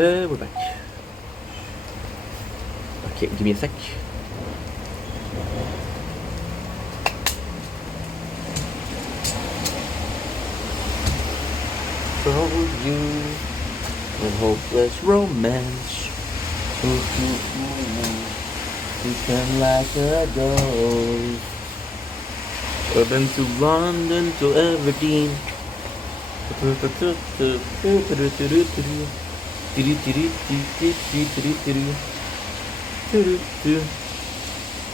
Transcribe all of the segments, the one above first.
We're back. Okay, give me a sec. For you and hopeless romance. You can like a ghost. I've been to London to Aberdeen.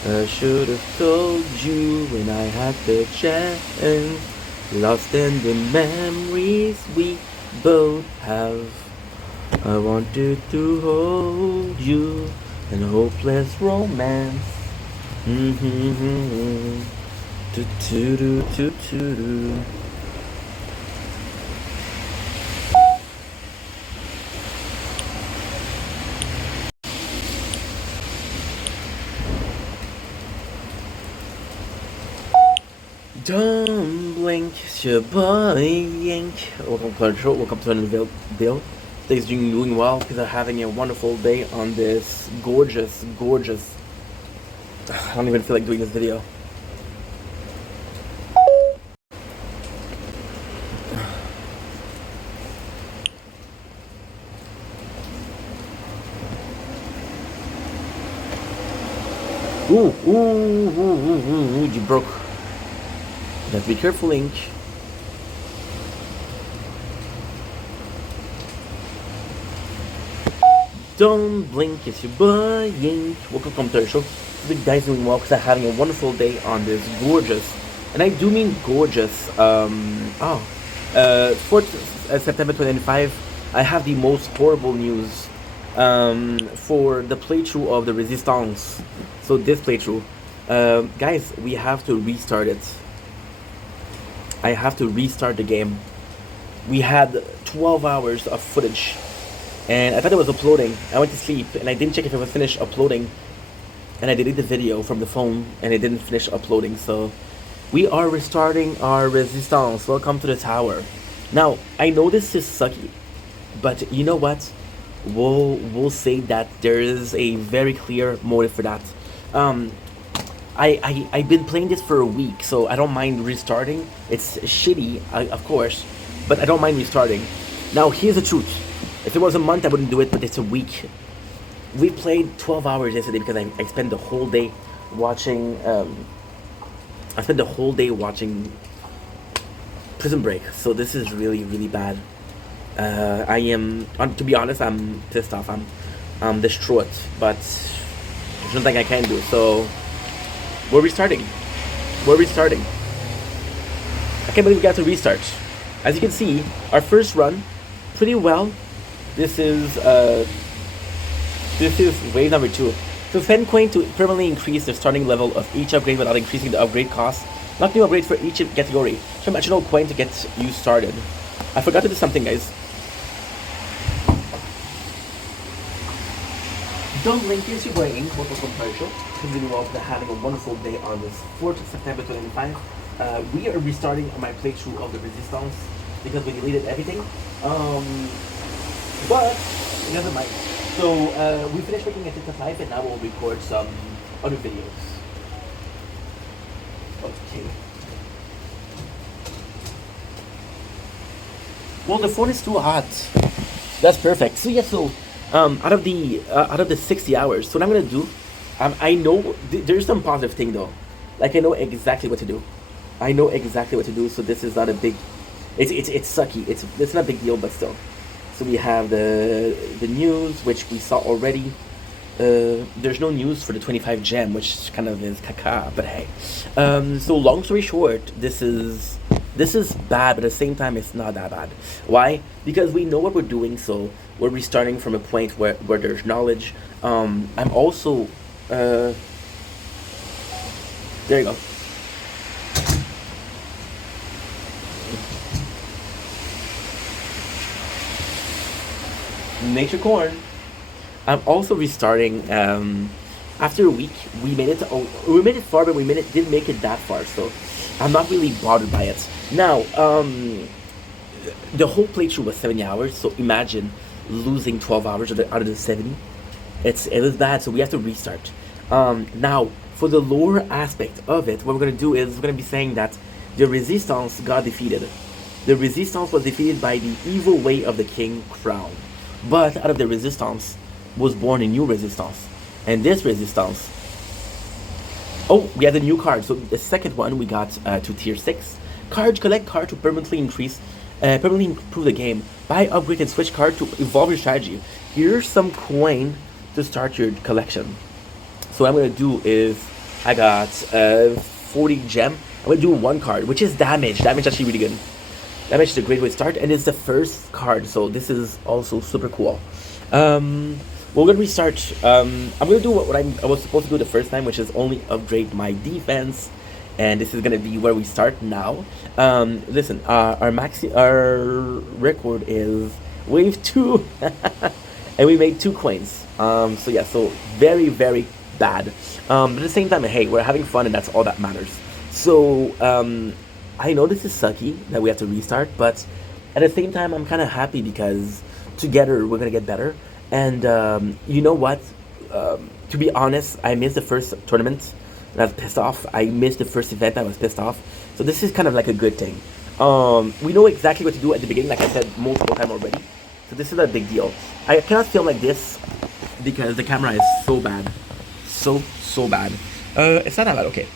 I should have told you when I had the chance. Lost in the memories we both have. I wanted to hold you in hopeless romance. Mm-hmm. Don't blink, it's your boy Yank. Welcome to our show, welcome to another Bill. Today's doing well because I'm having a wonderful day on this gorgeous. I don't even feel like doing this video. Ooh, you broke. You have to be careful, Ink. Don't blink, it's your boy Ink. Welcome to our show. The guys doing well because I'm having a wonderful day on this gorgeous, and I do mean gorgeous. 4th September 2025. I have the most horrible news for the playthrough of the Resistance. So this playthrough, guys, we have to restart it. I have to restart the game. We had 12 hours of footage, and I thought it was uploading. I went to sleep, and I didn't check if it was finished uploading, and I deleted the video from the phone, and it didn't finish uploading. So we are restarting our Resistance. Welcome to the tower. Now, I know this is sucky, but you know what? We'll say that there is a very clear motive for that. I've been playing this for a week, so I don't mind restarting. It's shitty, of course, but I don't mind restarting. Now, here's the truth. If it was a month, I wouldn't do it, but it's a week. We played 12 hours yesterday because I spent the whole day watching. I spent the whole day watching Prison Break, so this is really bad. I am, to be honest, I'm pissed off. I'm distraught, but there's nothing I can do. So we're restarting. I can't believe we got to restart. As you can see, our first run, pretty well. This is wave number 2. So Fen Quain to permanently increase the starting level of each upgrade without increasing the upgrade cost. Not new upgrades for each category. Some additional coin to get you started. I forgot to do something, guys. Don't blink, it's your boy Ink, welcome to our show. Continue off to having a wonderful day on this 4th of September 2025. We are restarting my playthrough of the Resistance because we deleted everything. But it doesn't mind. So we finished making a TikTok live and now we'll record some other videos. Okay. Well, the phone is too hot. That's perfect. So yeah, out of the 60 hours, so what I'm gonna do, I know there's some positive thing though. Like I know exactly what to do. So this is not a big. It's sucky. It's not a big deal, but still. So we have the news, which we saw already. There's no news for the 25 gem, which kind of is caca, but hey. So long story short, this is bad, but at the same time, it's not that bad. Why? Because we know what we're doing, so we're restarting from a point where there's knowledge. I'm also, there you go. Nature corn. I'm also restarting. After a week, we made it far, but didn't make it that far. So I'm not really bothered by it. Now, the whole playthrough was 70 hours. So imagine losing 12 hours out of the 70. It was bad, so we have to restart. Now, for the lore aspect of it, what we're gonna do is we're gonna be saying that the Resistance got defeated. The Resistance was defeated by the evil way of the King Crown. But out of the Resistance was born a new Resistance. And this Resistance... Oh, we have a new card. So the second one we got to tier 6. Card, collect card to permanently improve the game. Buy, upgrade, and switch card to evolve your strategy. Here's some coin to start your collection. So what I'm gonna do is I got 40 gem. I'm gonna do one card, which is damage. Damage is actually really good. Damage is a great way to start, and it's the first card, so this is also super cool. We're gonna restart. I'm gonna do what I was supposed to do the first time, which is only upgrade my defense, and this is gonna be where we start now. Listen, our record is wave 2, and we made 2 coins. So yeah, so very, very bad. But at the same time, hey, we're having fun, and that's all that matters. So I know this is sucky that we have to restart, but at the same time, I'm kind of happy because together we're gonna get better. And you know what? To be honest, I missed the first tournament and I was pissed off. I missed the first event, I was pissed off. So this is kind of like a good thing. We know exactly what to do at the beginning, like I said multiple times already. So this is a big deal. I cannot film like this because the camera is so bad. So bad. It's not that bad, okay.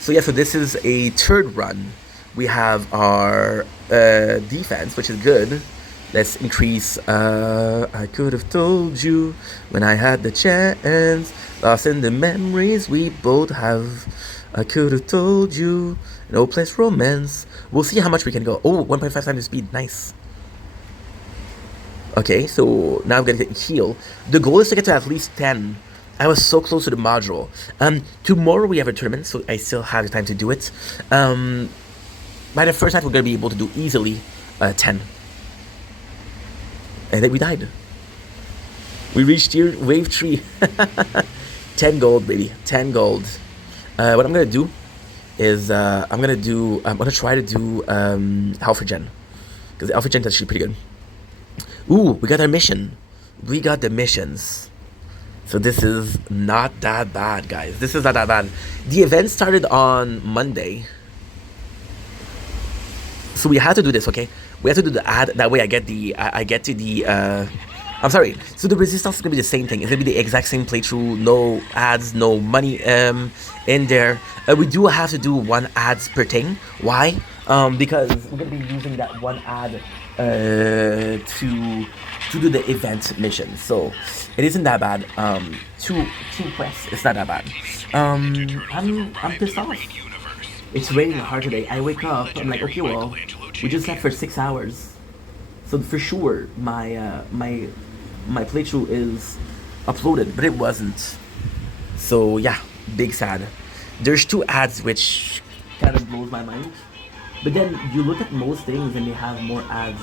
So yeah, so this is a third run. We have our defense, which is good. Let's increase, I could have told you when I had the chance, lost in the memories we both have. I could have told you, no place romance. We'll see how much we can go. Oh, 1.5 times the speed, nice. Okay, so now I'm gonna heal. The goal is to get to at least 10. I was so close to the module. Tomorrow we have a tournament, so I still have the time to do it. By the first night, we're gonna be able to do easily 10. And then we died. We reached here, wave 3. 10 gold, baby. 10 gold. What I'm gonna do is I'm gonna try to do Alpha Gen, because the Alpha Gen is actually pretty good. Ooh, we got our mission. We got the missions. So this is not that bad, guys. This is not that bad. The event started on Monday. So we had to do this, okay? We have to do the ad. That way I get to the, I'm sorry. So the Resistance is going to be the same thing. It's going to be the exact same playthrough. No ads, no money in there. We do have to do 1 ads per thing. Why? Because we're going to be using that 1 ad to do the event mission. So it isn't that bad. 2 quests, it's not that bad. I'm pissed off. It's raining hard today. I wake up, I'm like, okay, well, we just slept for 6 hours. So for sure, my playthrough is uploaded, but it wasn't. So yeah, big sad. There's 2 ads which kind of blows my mind. But then you look at most things and they have more ads.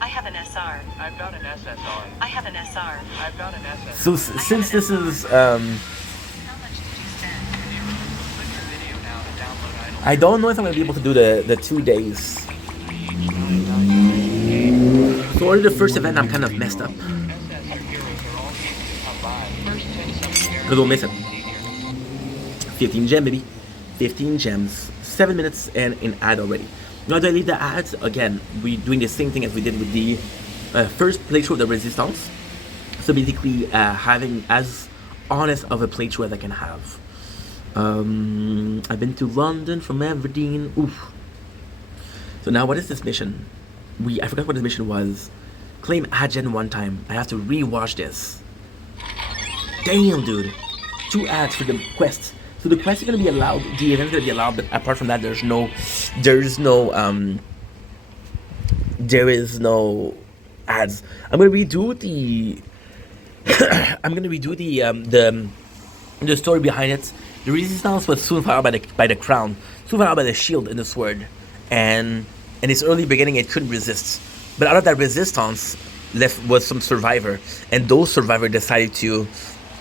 I have an SR. I've got an SSR. I have an SR. I've got an SSR. So since this is How much did you spend? Click your video now to download idle. I don't know if I'm gonna be able to do the 2 days. So already the first event I'm kind of messed up. Because we'll miss it. 15 gem, baby. 15 gems. 7 minutes and in ad already. Now that I leave the ads, again, we doing the same thing as we did with the first playthrough of the Resistance. So basically having as honest of a playthrough as I can have. I've been to London from Aberdeen. Oof. So now what is this mission? I forgot what this mission was. Claim Adgen 1 time. I have to rewatch this. Damn, dude. 2 ads for the quest. So the quest is gonna be allowed, the event is gonna be allowed, but apart from that, there is no ads. I'm gonna redo the story behind it. The Resistance was soon followed by the crown, soon followed by the shield and the sword, and in its early beginning, it couldn't resist. But out of that resistance, left was some survivor, and those survivors decided to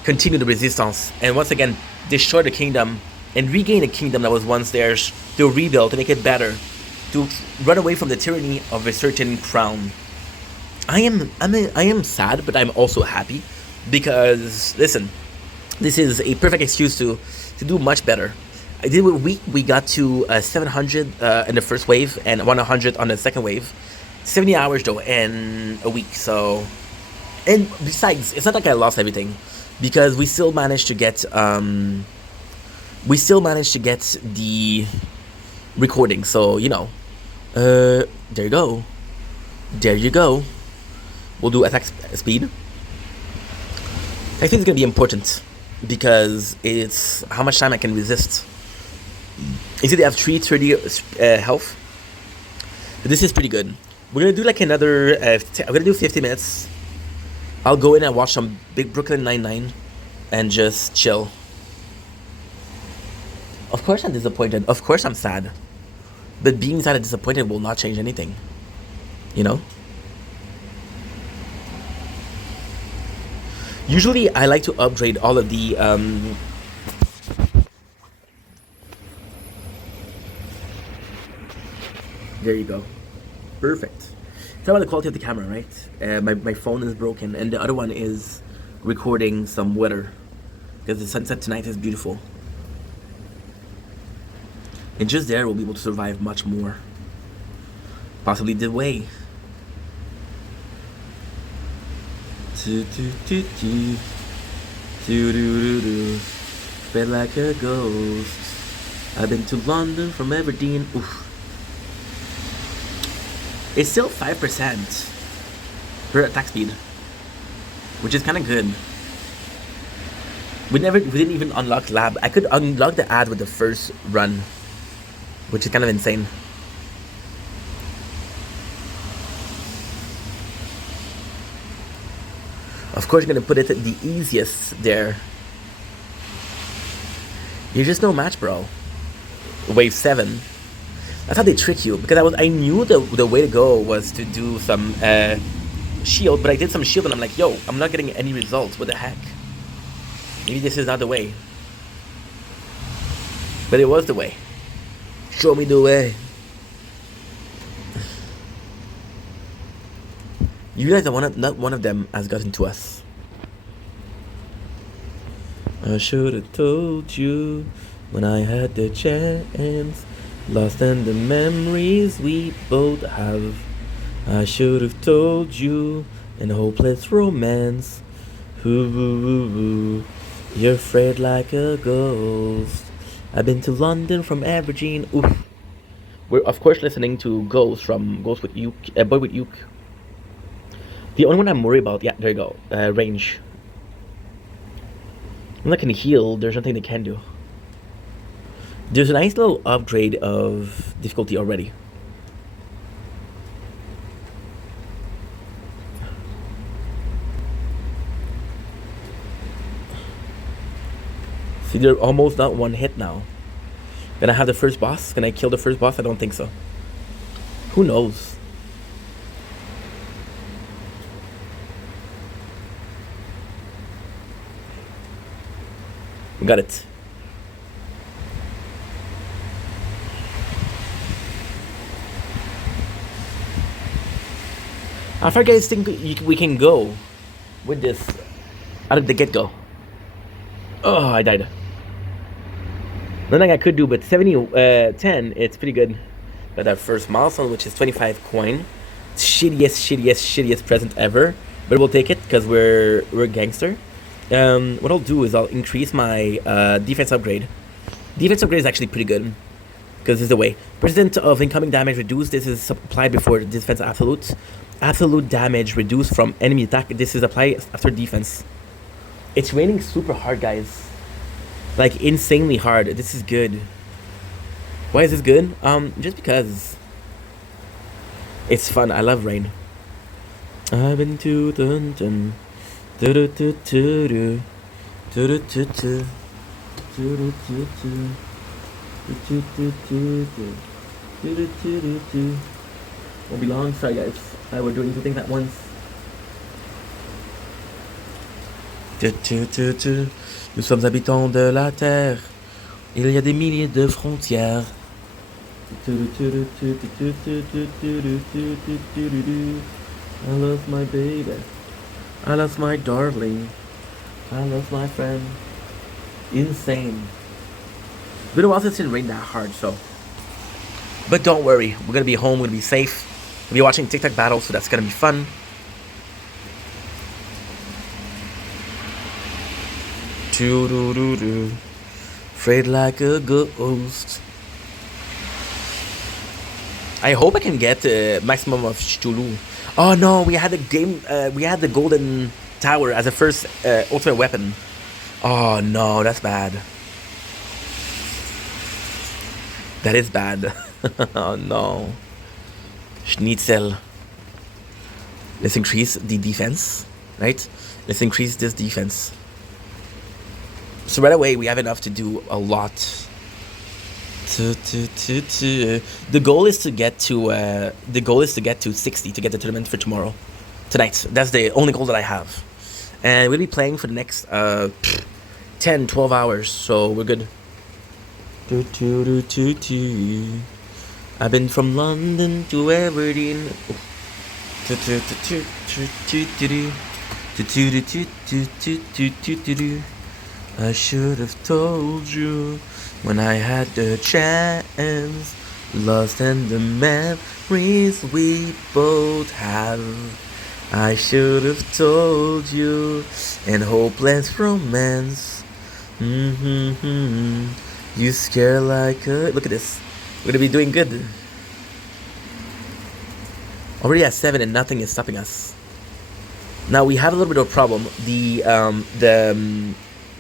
continue the Resistance, and once again destroy the kingdom and regain a kingdom that was once theirs, to rebuild, to make it better, to run away from the tyranny of a certain crown. I am sad, but I'm also happy because listen, this is a perfect excuse to do much better. I did we got to 700 in the first wave and 100 on the second wave. 70 hours though in a week. So, and besides, it's not like I lost everything because we still managed to get the recording. So there you go. There you go. We'll do attack speed. I think it's gonna be important because it's how much time I can resist. You see, they have 330 health. This is pretty good. We're gonna do like another. I'm gonna do 50 minutes. I'll go in and watch some big Brooklyn Nine-Nine, and just chill. Of course, I'm disappointed. Of course, I'm sad. But being sad and disappointed will not change anything. You know. Usually, I like to upgrade all of the. There you go. Perfect. It's about the quality of the camera, right? My phone is broken, and the other one is recording some weather because the sunset tonight is beautiful. And just there, we'll be able to survive much more. Possibly the way. Feel like a ghost. I've been to London from Aberdeen. Oof. It's still 5% per attack speed, which is kind of good. We didn't even unlock lab. I could unlock the ad with the first run, which is kind of insane. Of course, you're gonna put it at the easiest there. You're just no match, bro. Wave 7. That's how they trick you, because I knew the way to go was to do some shield, but I did some shield and I'm like, yo, I'm not getting any results. What the heck? Maybe this is not the way. But it was the way. Show me the way. You realize that not one of them has gotten to us. I should have told you when I had the chance. Lost in the memories we both have. I should have told you in a hopeless romance. Ooh, you're afraid like a ghost. I've been to London from Aberdeen. Oof. We're of course listening to Ghost from Ghost with Uke, Boy with Uke. The only one I'm worried about, yeah, there you go, range. I'm not gonna heal. There's nothing they can do. There's a nice little upgrade of difficulty already. See, they're almost not one hit now. Can I have the first boss? Can I kill the first boss? I don't think so. Who knows? Got it. How far guys think we can go with this out of the get-go? Oh, I died. Nothing I could do, but 10, it's pretty good. But our first milestone, which is 25 coin. Shittiest present ever. But we'll take it, because we're gangster. What I'll do is I'll increase my defense upgrade. Defense upgrade is actually pretty good. Because this is the way. Percent of incoming damage reduced. This is applied before defense absolute. Absolute damage reduced from enemy attack. This is applied after defense. It's raining super hard, guys. Like insanely hard. This is good. Why is this good? Just because it's fun. I love rain. I've been to London. Won't be long. Sorry, guys. We're doing two things at once. Nous sommes habitants de la Terre. Il y a des milliers de frontières. I lost my baby. I lost my darling. I lost my friend. Insane. Been a while since it didn't rain that hard, so. But don't worry, we're gonna be home, we're gonna be safe. We'll be watching TikTok battles, so that's gonna be fun. Doo-doo-doo-doo. Afraid like a ghost. I hope I can get maximum of Cthulhu. Oh no, we had the game. We had the golden tower as a first ultimate weapon. Oh no, that's bad. That is bad. Oh no. Schnitzel. Let's increase the defense, right? Let's increase this defense. So right away we have enough to do a lot. The goal is to get to 60 to get the tournament for tomorrow, tonight. That's the only goal that I have, and we'll be playing for the next 10-12 hours, so we're good. I've been from London to Aberdeen. I should have told you when I had the chance. Lost in the memories we both have. I should have told you. And hopeless romance. You scare like a... Look at this. We're gonna be doing good. Already at 7 and nothing is stopping us. Now we have a little bit of a problem.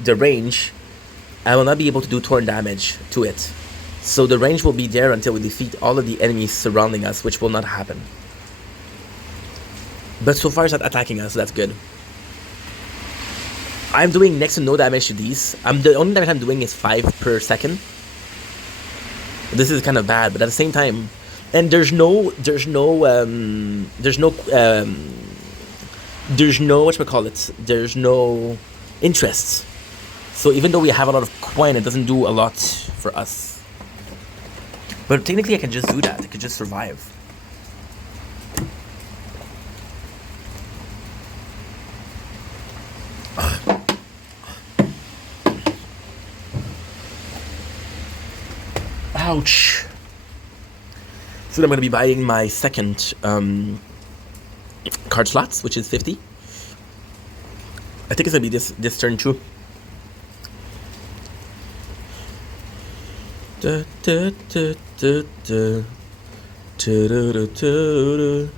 The range, I will not be able to do torn damage to it. So the range will be there until we defeat all of the enemies surrounding us, which will not happen. But so far it's not attacking us, so that's good. I'm doing next to no damage to these. The only damage I'm doing is 5 per second. This is kind of bad, but at the same time, and there's no interest. So even though we have a lot of coin, it doesn't do a lot for us. But technically I can just do that. I could just survive. Ouch. So I'm going to be buying my second card slots, which is 50. I think it's going to be this turn too. Da, da, da, da, da. Da, da, da, da,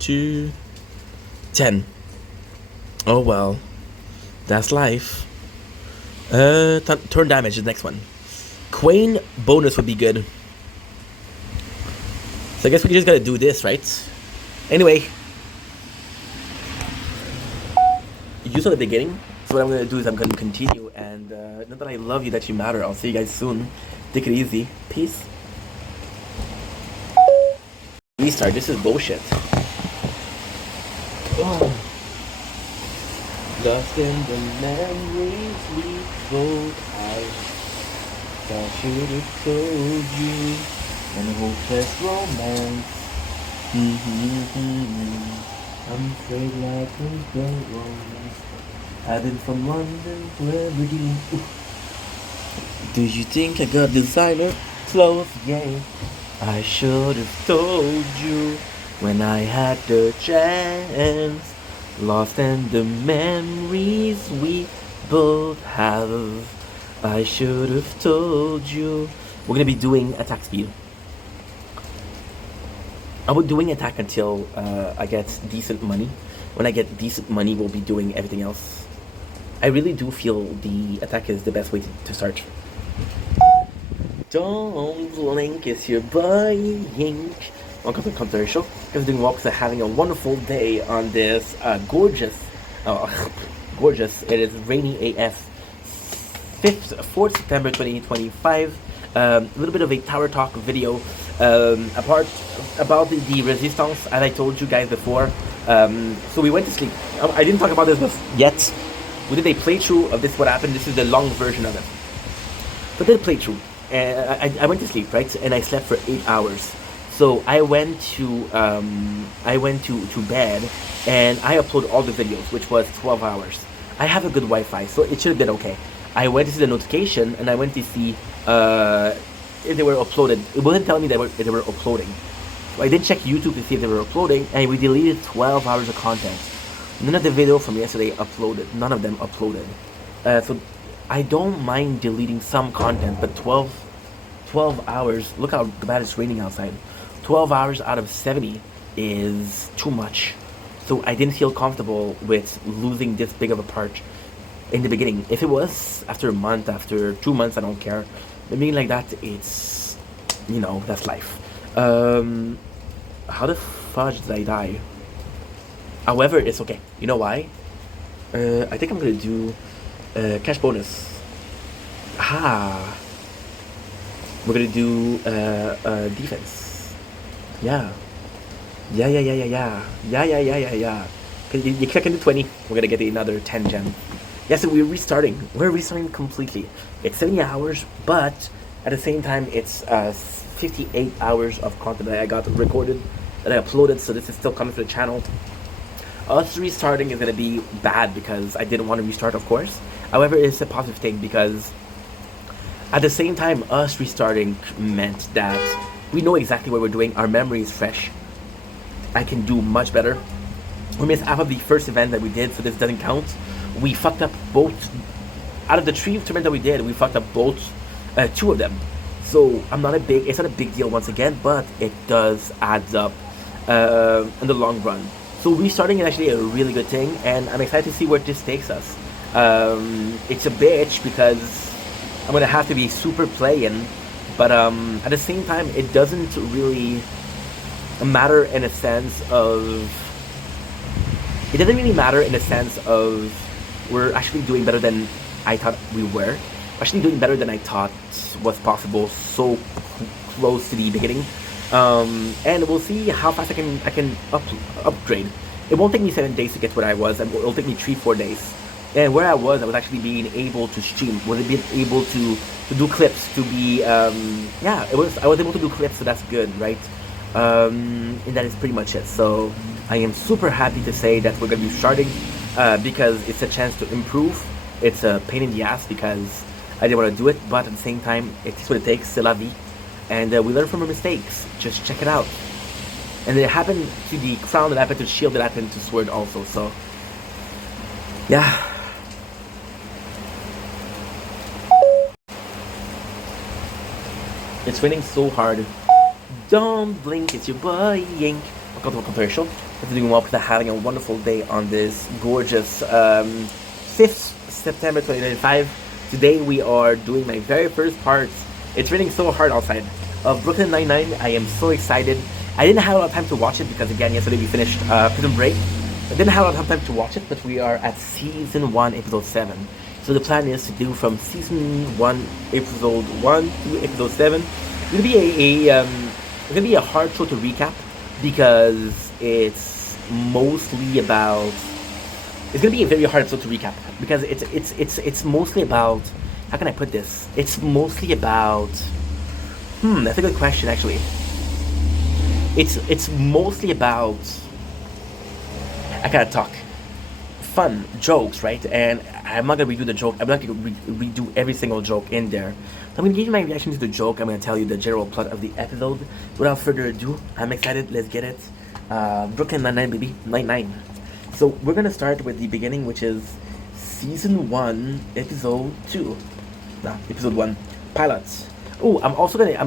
da. 10. Oh well. That's life. Turn damage is the next one. Queen bonus would be good. So I guess we just gotta do this, right? Anyway. You saw the beginning. So what I'm gonna do is I'm gonna continue, and not that I love you, that you matter. I'll see you guys soon. Take it easy. Peace. Restart. This is bullshit. Oh. Lost in the memories we both have. I should have told you. And hopeless romance. I'm afraid like a great romance. I've been from London to Aberdeen. Do you think I got designer clothes? Yeah. I should have told you when I had the chance. Lost in the memories we both have. I should have told you. We're gonna be doing attack speed. I will doing attack until I get decent money. When I get decent money, we'll be doing everything else. I really do feel the attack is the best way to start. Don't blink, it's your boy Yink. Welcome to the controversial. Guys, doing well because I'm having a wonderful day on this gorgeous. It is rainy AF. 4th September 2025. A little bit of a tower talk video about the resistance, as I told you guys before. So we went to sleep. I didn't talk about this yet. We did a playthrough of this. What happened? This is the long version of it. So I did a playthrough, and I went to sleep, right? And I slept for 8 hours. So I went to bed, and I uploaded all the videos, which was 12 hours. I have a good Wi-Fi, so it should have been okay. I went to see the notification, and I went to see if they were uploaded. It wasn't telling me that they were uploading. So I did check YouTube to see if they were uploading, and we deleted 12 hours of content. None of the video from yesterday uploaded. None of them uploaded. So I don't mind deleting some content, but 12 hours, look how bad it's raining outside. 12 hours out of 70 is too much. So I didn't feel comfortable with losing this big of a part in the beginning. If it was after a month, after 2 months, I don't care. Being like that, it's, you know, that's life. How the fudge did I die? However, it's okay. You know why? I think I'm gonna do cash bonus. Ah, we're gonna do defense. Yeah. Yeah. You click into 20. We're gonna get another 10 gem. Yeah, so we're restarting. We're restarting completely. It's 70 hours, but at the same time, it's 58 hours of content that I got recorded, that I uploaded. So this is still coming to the channel. Us restarting is gonna be bad because I didn't want to restart, of course. However, it's a positive thing because at the same time, us restarting meant that we know exactly what we're doing. Our memory is fresh. I can do much better. We missed half of the first event that we did, so this doesn't count. We fucked up both. Out of the 3 tournaments that we did, we fucked up both, 2 of them. So it's not a big deal once again, but it does add up in the long run. So restarting is actually a really good thing, and I'm excited to see where this takes us. It's a bitch because I'm gonna have to be super playing, but at the same time, it doesn't really matter in a sense of. It doesn't really matter in the sense of we're actually doing better than I thought we were. Actually doing better than I thought was possible. So close to the beginning, and we'll see how fast I can upgrade. It won't take me 7 days to get where I was. It'll take me 3-4 days. And where I was actually being able to stream. Was being able to do clips. To be yeah. I was able to do clips, so that's good, right? And that is pretty much it. So I am super happy to say that we're gonna be starting because it's a chance to improve. It's a pain in the ass because I didn't want to do it, but at the same time, it's what it takes. C'est la vie, and we learn from our mistakes. Just check it out. And it happened to the crown, that happened to shield, that happened to sword also. So yeah. It's raining so hard. Don't blink, it's your boy Yink. Welcome to a commercial. Hope you're doing well, because having a wonderful day on this gorgeous 5th September 2025. Today we are doing my very first part. It's raining so hard outside of Brooklyn Nine-Nine. I am so excited. I didn't have a lot of time to watch it because again yesterday we finished Prison Break. I didn't have a lot of time to watch it, but we are at season 1 episode 7. So the plan is to do from season 1 episode 1 to episode 7. It's gonna be a hard show to recap because it's mostly about. It's gonna be a very hard episode to recap because it's mostly about. How can I put this? It's mostly about. That's a good question actually. It's mostly about. I gotta talk. Fun jokes, right? And I'm not gonna redo the joke. I'm not gonna redo every single joke in there. So I'm gonna give you my reaction to the joke. I'm gonna tell you the general plot of the episode. Without further ado, I'm excited. Let's get it. Brooklyn Nine-Nine, baby. Nine-Nine. So we're gonna start with the beginning, which is season 1, episode 2. No, episode 1, pilots. Oh, I'm also gonna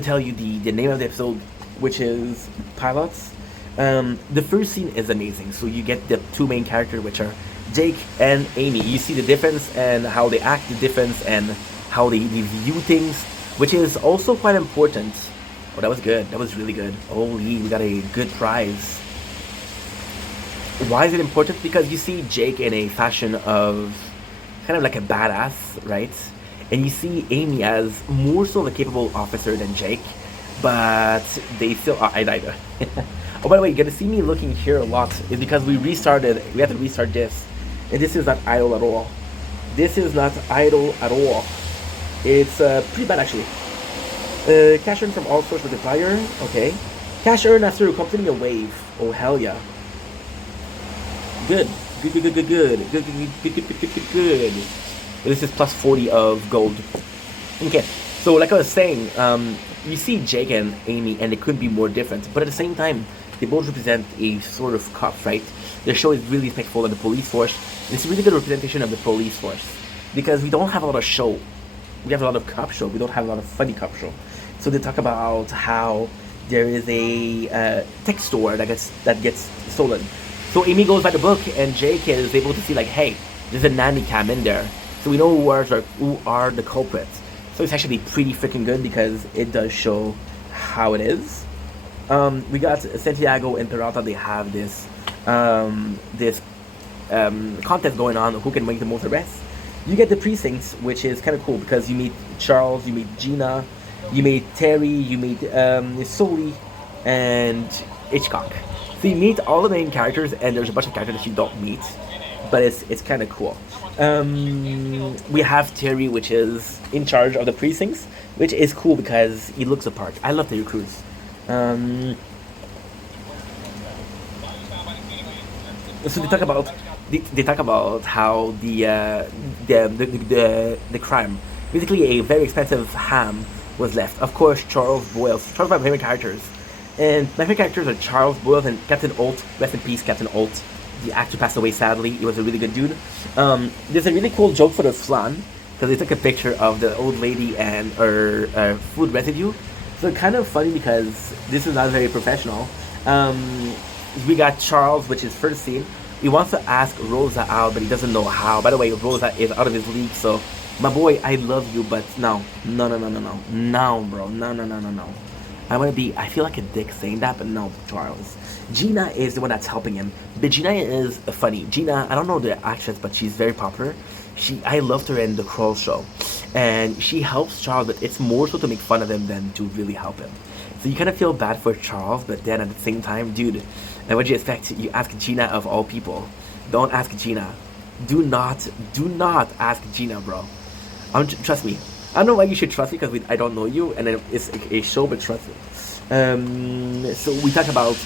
tell you the name of the episode, which is pilots. The first scene is amazing. So you get the 2 main characters, which are Jake and Amy. You see the difference and how they act, the difference and how they view things, which is also quite important. Oh, that was good. That was really good. Holy, we got a good prize. Why is it important? Because you see Jake in a fashion of kind of like a badass, right? And you see Amy as more so of a capable officer than Jake, but they still. I died. Oh, by the way, you're gonna see me looking here a lot is because we restarted. We have to restart this, and this is not idle at all. This is not idle at all. It's pretty bad actually. Cash earned from all source multiplier. Okay. Cash earned after completing a wave. Oh hell yeah. Good. Good, good, good, good, good. Good, good, good, good, good, good, good, good. This is plus 40 of gold. Okay. So like I was saying, you see Jake and Amy, and they couldn't be more different. But at the same time, they both represent a sort of cop, right? Their show is really respectful of the police force. And it's a really good representation of the police force. Because we don't have a lot of show. We have a lot of cop show. We don't have a lot of funny cop show. So they talk about how there is a tech store that gets stolen. So Amy goes by the book, and Jake is able to see like, hey, there's a nanny cam in there, so we know who are the culprits. So it's actually pretty freaking good because it does show how it is. We got Santiago and Peralta. They have this contest going on, who can make the most arrests. You get the precincts, which is kind of cool because you meet Charles, you meet Gina, you meet Terry, you meet Sully, and Hitchcock. So you meet all the main characters, and there's a bunch of characters that you don't meet, but it's kind of cool. We have Terry, which is in charge of the precincts, which is cool because he looks apart. I love Terry Crews. So they talk about how the crime, basically a very expensive ham was left. Of course, Charles Boyle. Charles my favorite characters. And my favorite characters are Charles Boyle and Captain Holt. Rest in peace, Captain Holt. The actor passed away sadly. He was a really good dude. There's a really cool joke for the flan because they took a picture of the old lady and her food residue. So kind of funny because this is not very professional. We got Charles, which is first scene. He wants to ask Rosa out, but he doesn't know how. By the way, Rosa is out of his league, so my boy, I love you, but no, bro, no. I feel like a dick saying that, but no, Charles. Gina is the one that's helping him, but Gina is funny. Gina, I don't know the actress, but she's very popular. I loved her in The Kroll Show, and she helps Charles, but it's more so to make fun of him than to really help him. So you kind of feel bad for Charles, but then at the same time, dude, and what do you expect? You ask Gina of all people. Don't ask Gina. Do not ask Gina, bro. Trust me. I don't know why you should trust me because I don't know you, and it's a show, but trust me. So we talk about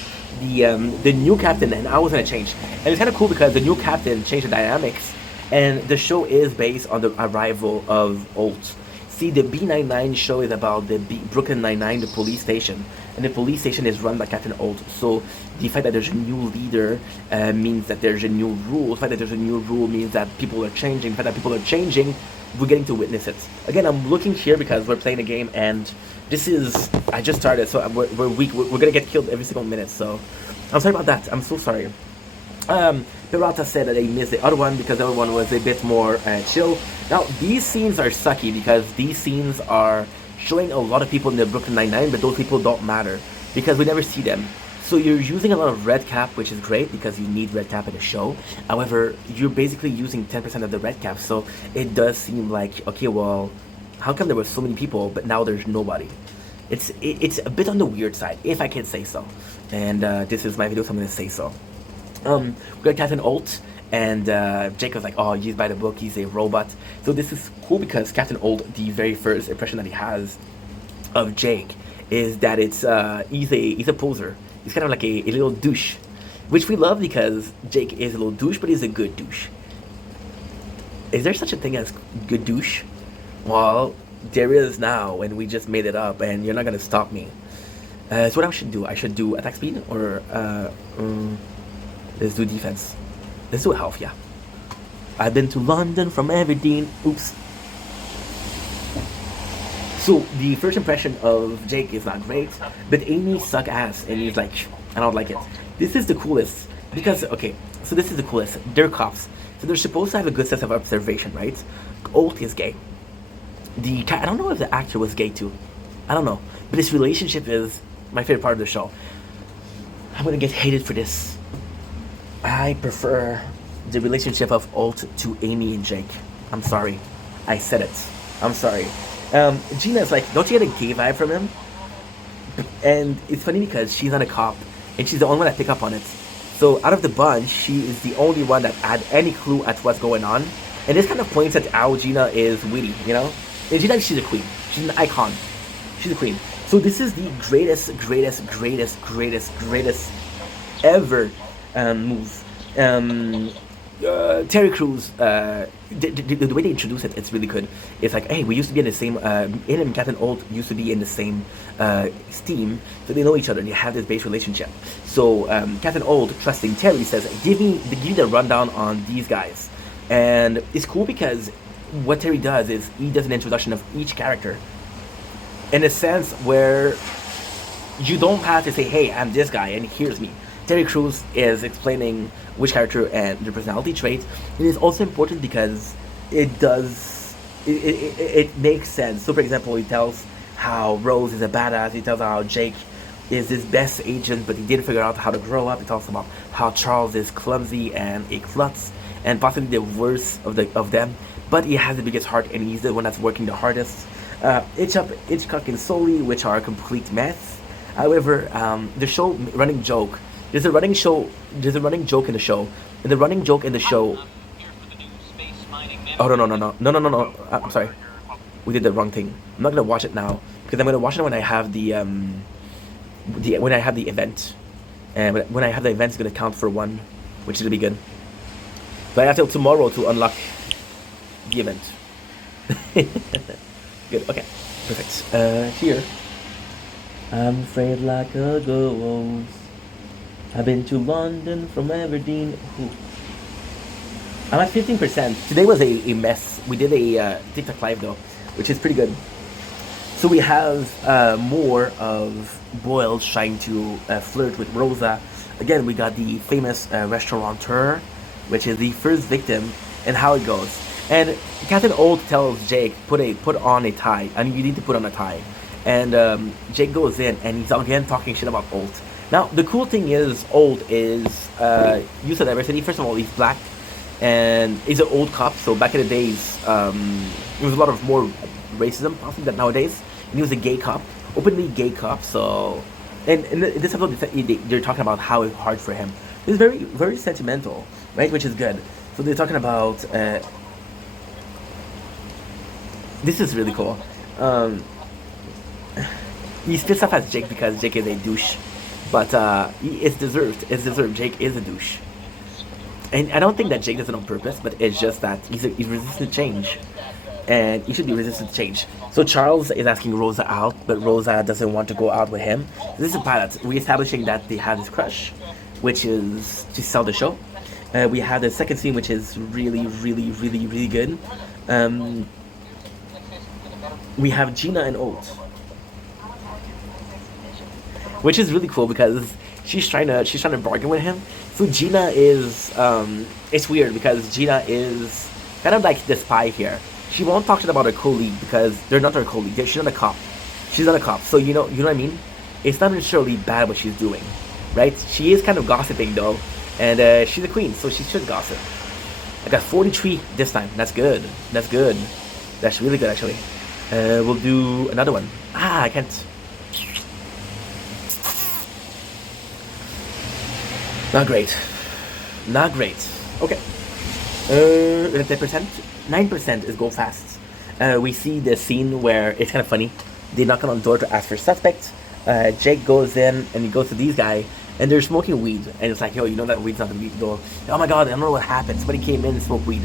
the new captain, and I was gonna change, and it's kind of cool because the new captain changed the dynamics, and the show is based on the arrival of Holt. See, the B99 show is about the Brooklyn Nine-Nine, the police station, and the police station is run by Captain Holt. So the fact that there's a new leader means that there's a new rule. The fact that there's a new rule means that people are changing. The fact that people are changing, we're getting to witness it. Again, I'm looking here because we're playing a game, and this is, I just started, so we're weak. We're gonna get killed every single minute, so I'm sorry about that. I'm so sorry. Peralta said that they missed the other one because the other one was a bit more chill. Now, these scenes are sucky because these scenes are showing a lot of people in the Brooklyn Nine-Nine, but those people don't matter because we never see them. So you're using a lot of red cap, which is great because you need red cap in the show. However, you're basically using 10% of the red cap, so it does seem like, okay, well, how come there were so many people, but now there's nobody? It's a bit on the weird side, if I can say so. And this is my video, so I'm going to say so. We got Captain Holt, and Jake was like, oh, he's by the book, he's a robot. So this is cool because Captain Holt, the very first impression that he has of Jake is that he's a poser. He's kind of like a little douche, which we love because Jake is a little douche, but he's a good douche. Is there such a thing as good douche? Well, there is now, and we just made it up, and you're not gonna stop me. So what I should do? I should do attack speed, or let's do defense. Let's do health, yeah. I've been to London from Aberdeen. Oops. So the first impression of Jake is not great, but Amy suck ass, and he's like, I don't like it. This is the coolest because okay, so this is the coolest. They're cops, so they're supposed to have a good sense of observation, right? Holt is gay. I don't know if the actor was gay too. I don't know, but this relationship is my favorite part of the show. I'm gonna get hated for this. I prefer the relationship of Holt to Amy and Jake. I'm sorry, I said it. I'm sorry. Gina's like, don't you get a gay vibe from him? And it's funny because she's not a cop, and she's the only one that pick up on it. So out of the bunch, she is the only one that had any clue at what's going on. And this kind of points at how Gina is witty, you know? And she's a queen. She's an icon. She's a queen. So this is the greatest ever move. Terry Crews, the way they introduce it, it's really good. It's like, hey, we used to be in the same, him and Captain Old used to be in the same team, so they know each other and they have this base relationship. So Captain Old, trusting Terry, says, give me the rundown on these guys. And it's cool because what Terry does is he does an introduction of each character in a sense where you don't have to say, hey, I'm this guy and here's me. Terry Crews is explaining which character and their personality traits. It is also important because it makes sense. So for example, he tells how Rose is a badass. He tells how Jake is his best agent, but he didn't figure out how to grow up. He talks about how Charles is clumsy and a klutz, and possibly the worst of them. But he has the biggest heart, and he's the one that's working the hardest. Hitchcock and Sully, which are a complete mess. However, the show running joke. There's a running joke in the show. And the running joke in the show. Oh no! I'm sorry. We did the wrong thing. I'm not gonna watch it now because I'm gonna watch it when I have the event. And when I have the event, it's gonna count for 1, which is gonna be good. But I have till tomorrow to unlock the event. Good. Okay. Perfect. Here. I'm afraid like a ghost. I've been to London from Aberdeen. Ooh. I'm at 15%. Today was a mess. We did a TikTok live though, which is pretty good. So we have more of Boyle trying to flirt with Rosa. Again, we got the famous restaurateur, which is the first victim, and how it goes. And Captain Old tells Jake, put on a tie. I mean, you need to put on a tie. And Jake goes in, and he's again talking shit about Old. Now, the cool thing is, Old is use of diversity. First of all, he's black, and he's an old cop. So back in the days, there was a lot of more racism, possibly than nowadays. And he was a gay cop, openly gay cop. So, and in this episode, they're talking about how it's hard for him. It's very, very sentimental, right? Which is good. So they're talking about. This is really cool. He's pissed off at Jake because Jake is a douche. But it's deserved. It's deserved. Jake is a douche. And I don't think that Jake does it on purpose, but it's just that he's resistant to change. And he should be resistant to change. So Charles is asking Rosa out, but Rosa doesn't want to go out with him. This is a pilot. We're establishing that they have this crush, which is to sell the show. We have the second scene, which is really good. We have Gina and Old, which is really cool because she's trying to bargain with him. So Gina is it's weird because Gina is kind of like the spy here. She won't talk shit about her colleague because they're not her colleague. She's not a cop. She's not a cop. So you know what I mean? It's not necessarily bad what she's doing, right? She is kind of gossiping though, and she's a queen, so she should gossip. I got 43 this time. That's good. That's good. That's really good actually. We'll do another one. I can't. Not great. Not great. Okay. 10%? 9% is go fast. We see the scene where it's kind of funny. They knock on the door to ask for suspect. Jake goes in and he goes to these guys and they're smoking weed. And it's like, yo, you know that weed's not gonna be the door. Oh my god, I don't know what happened. Somebody came in and smoked weed.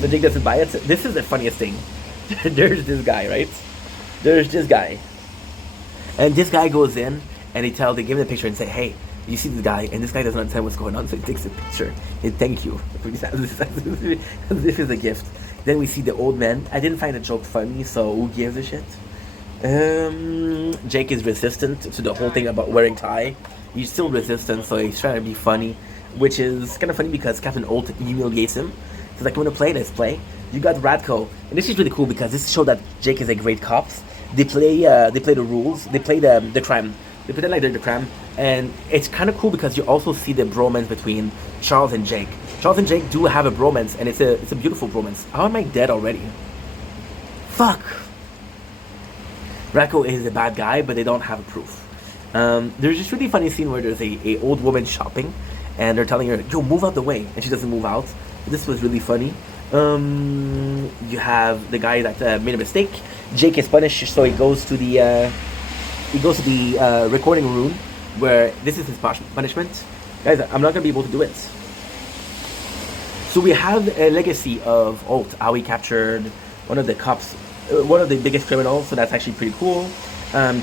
So Jake doesn't buy it. This is the funniest thing. There's this guy, right? There's this guy. And this guy goes in and they give him the picture and say, hey, you see this guy, and this guy doesn't understand what's going on, so he takes a picture. And thank you. This is a gift. Then we see the old man. I didn't find the joke funny, so who gives a shit? Jake is resistant to the whole thing about wearing tie. He's still resistant, so he's trying to be funny, which is kind of funny because Captain Old humiliates him. So like, when to play, let's play. You got Radko, and this is really cool because this shows that Jake is a great cop. They play the rules. They play the crime. They pretend like they're the crime, and it's kind of cool because you also see the bromance between Charles and Jake. Charles and Jake do have a bromance, and it's a beautiful bromance. How am I dead already? Fuck. Radko is a bad guy, but they don't have a proof. There's this really funny scene where there's a old woman shopping, and they're telling her, yo, move out the way, and she doesn't move out. This was really funny. You have the guy that made a mistake. Jake is punished, so he goes to the recording room where this is his punishment. Guys, I'm not gonna be able to do it. So we have a legacy of Holt, how he captured one of the cops, one of the biggest criminals. So that's actually pretty cool.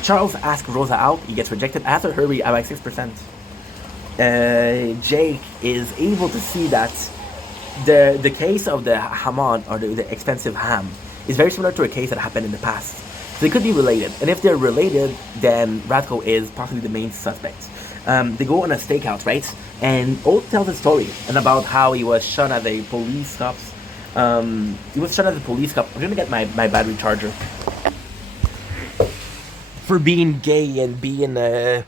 Charles asks Rosa out. He gets rejected. After Hurry, I like 6%. Jake is able to see that the case of the Hammond, or the expensive ham, is very similar to a case that happened in the past. So they could be related. And if they're related, then Radko is possibly the main suspect. They go on a stakeout, right? And Holt tells a story and about how he was shot at the police cops. He was shot at the police cop. I'm gonna get my battery charger. For being gay and being and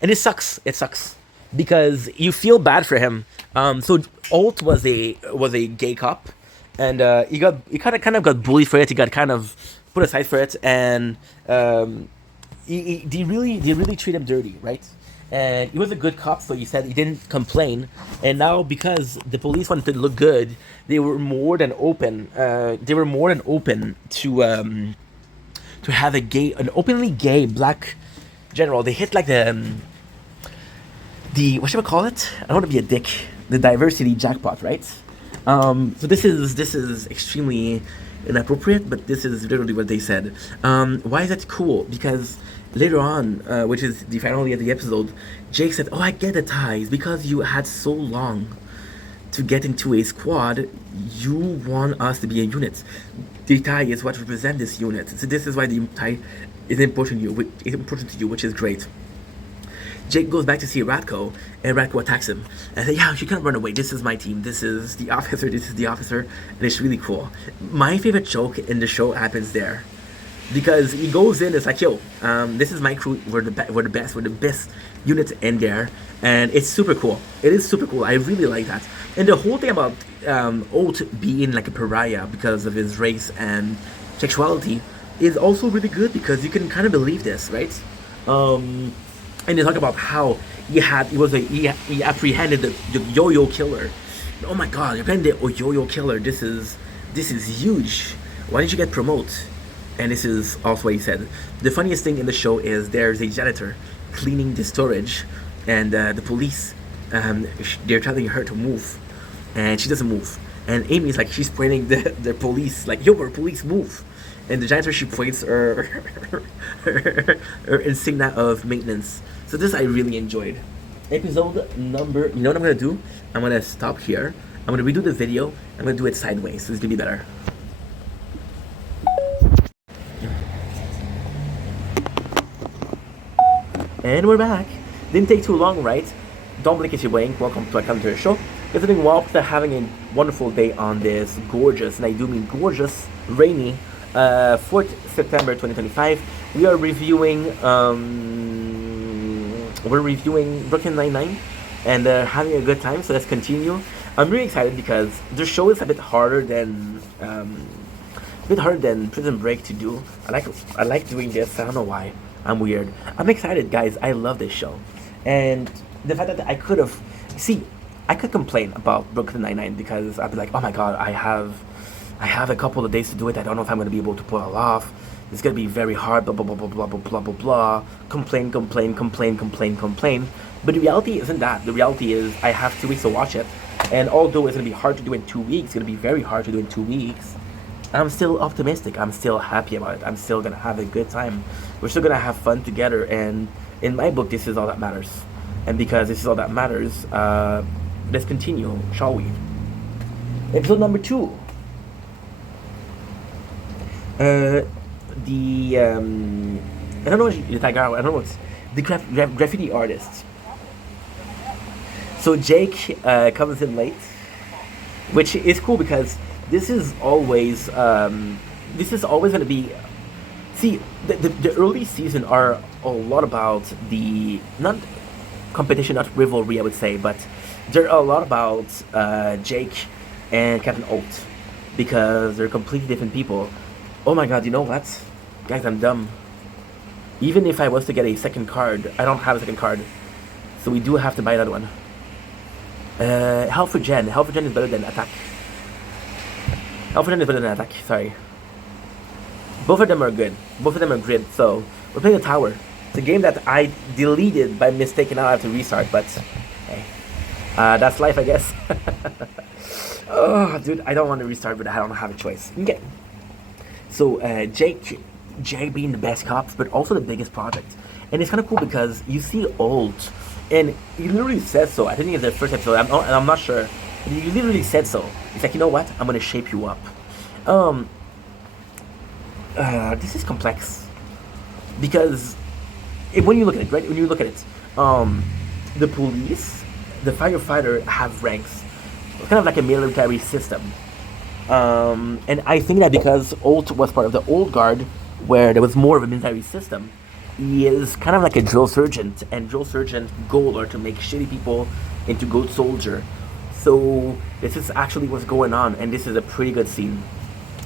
it sucks. It sucks because you feel bad for him. So Holt was a gay cop, and he kind of got bullied for it. He got kind of put aside for it, and they really treat him dirty, right? And he was a good cop, so he said he didn't complain. And now, because the police wanted to look good, they were more than open. To have an openly gay black general. They hit like the what should I call it? I don't want to be a dick. The diversity jackpot, right? So this is extremely inappropriate, but this is literally what they said. Why is that cool? Because later on, which is the finale of the episode, Jake said, "Oh, I get the ties because you had so long to get into a squad. You want us to be a unit. The tie is what represents this unit. So this is why the tie is important to you, which is great." Jake goes back to see Radko, and Radko attacks him. And says, "Yeah, you can't run away. This is my team. This is the officer. This is the officer." And it's really cool. My favorite joke in the show happens there. Because he goes in, it's like, "Yo, this is my crew. We're the best. We're the best unit in there," and it's super cool. It is super cool. I really like that. And the whole thing about Holt being like a pariah because of his race and sexuality is also really good because you can kind of believe this, right? And they talk about how he apprehended the yo-yo killer. Oh my God, you apprehended the yo-yo killer. This is huge. Why didn't you get promoted? And this is also what he said. The funniest thing in the show is there's a janitor cleaning the storage, and the police, they're telling her to move, and she doesn't move. And Amy's like, she's pointing the police, like, "Yo, we're police, move." And the janitor, she points her insignia of maintenance. So this I really enjoyed. Episode number, you know what I'm gonna do? I'm gonna stop here. I'm gonna redo the video. I'm gonna do it sideways, so it's gonna be better. And we're back. Didn't take too long, right? Don't blink if you're blink. Welcome to the show. It's doing well. They're having a wonderful day on this gorgeous, and I do mean gorgeous, rainy 4th September 2025. We are reviewing Brooklyn Nine-Nine, and having a good time. So let's continue. I'm really excited because the show is a bit harder than Prison Break to do. I like doing this. I don't know why. I'm weird. I'm excited, guys. I love this show, and the fact that I could complain about Brooklyn Nine-Nine because I'd be like, "Oh my God, I have a couple of days to do it. I don't know if I'm going to be able to pull it off. It's going to be very hard, blah, blah, blah, blah, blah, blah, blah, blah, blah. Complain. But the reality isn't that. The reality is I have 2 weeks to watch it. And although it's going to be hard to do in 2 weeks, it's going to be very hard to do in 2 weeks, I'm still optimistic. I'm still happy about it. I'm still going to have a good time. We're still going to have fun together. And in my book, this is all that matters. And because this is all that matters, let's continue, shall we? Episode number 2. I don't know what the tiger. I don't know what's the graffiti artist. So Jake comes in late, which is cool because this is always going to be. See, the early season are a lot about the not competition, not rivalry, I would say, but they're a lot about Jake and Captain Holt because they're completely different people. Oh my God, you know what? Guys, I'm dumb. Even if I was to get a second card, I don't have a second card. So we do have to buy that one. Hell for Jen. Hell for Jen is better than Attack. Alpha is better than attack. Sorry. Both of them are good. Both of them are great. So we're playing the tower. It's a game that I deleted by mistake and now I have to restart. But hey, that's life, I guess. Oh, dude, I don't want to restart, but I don't have a choice. Okay. So Jake being the best cops, but also the biggest project, and it's kind of cool because you see Ult, and he literally says so. I think it's the first episode. I'm not sure. But he literally said so. He's like, you know what? I'm gonna shape you up. Um, this is complex because when you look at it, right? When you look at it, the police, the firefighter have ranks. It's kind of like a military system. And I think that because Ult was part of the old guard, where there was more of a military system, he is kind of like a drill sergeant, and drill sergeant goal are to make shitty people into good soldier. So this is actually what's going on, and this is a pretty good scene.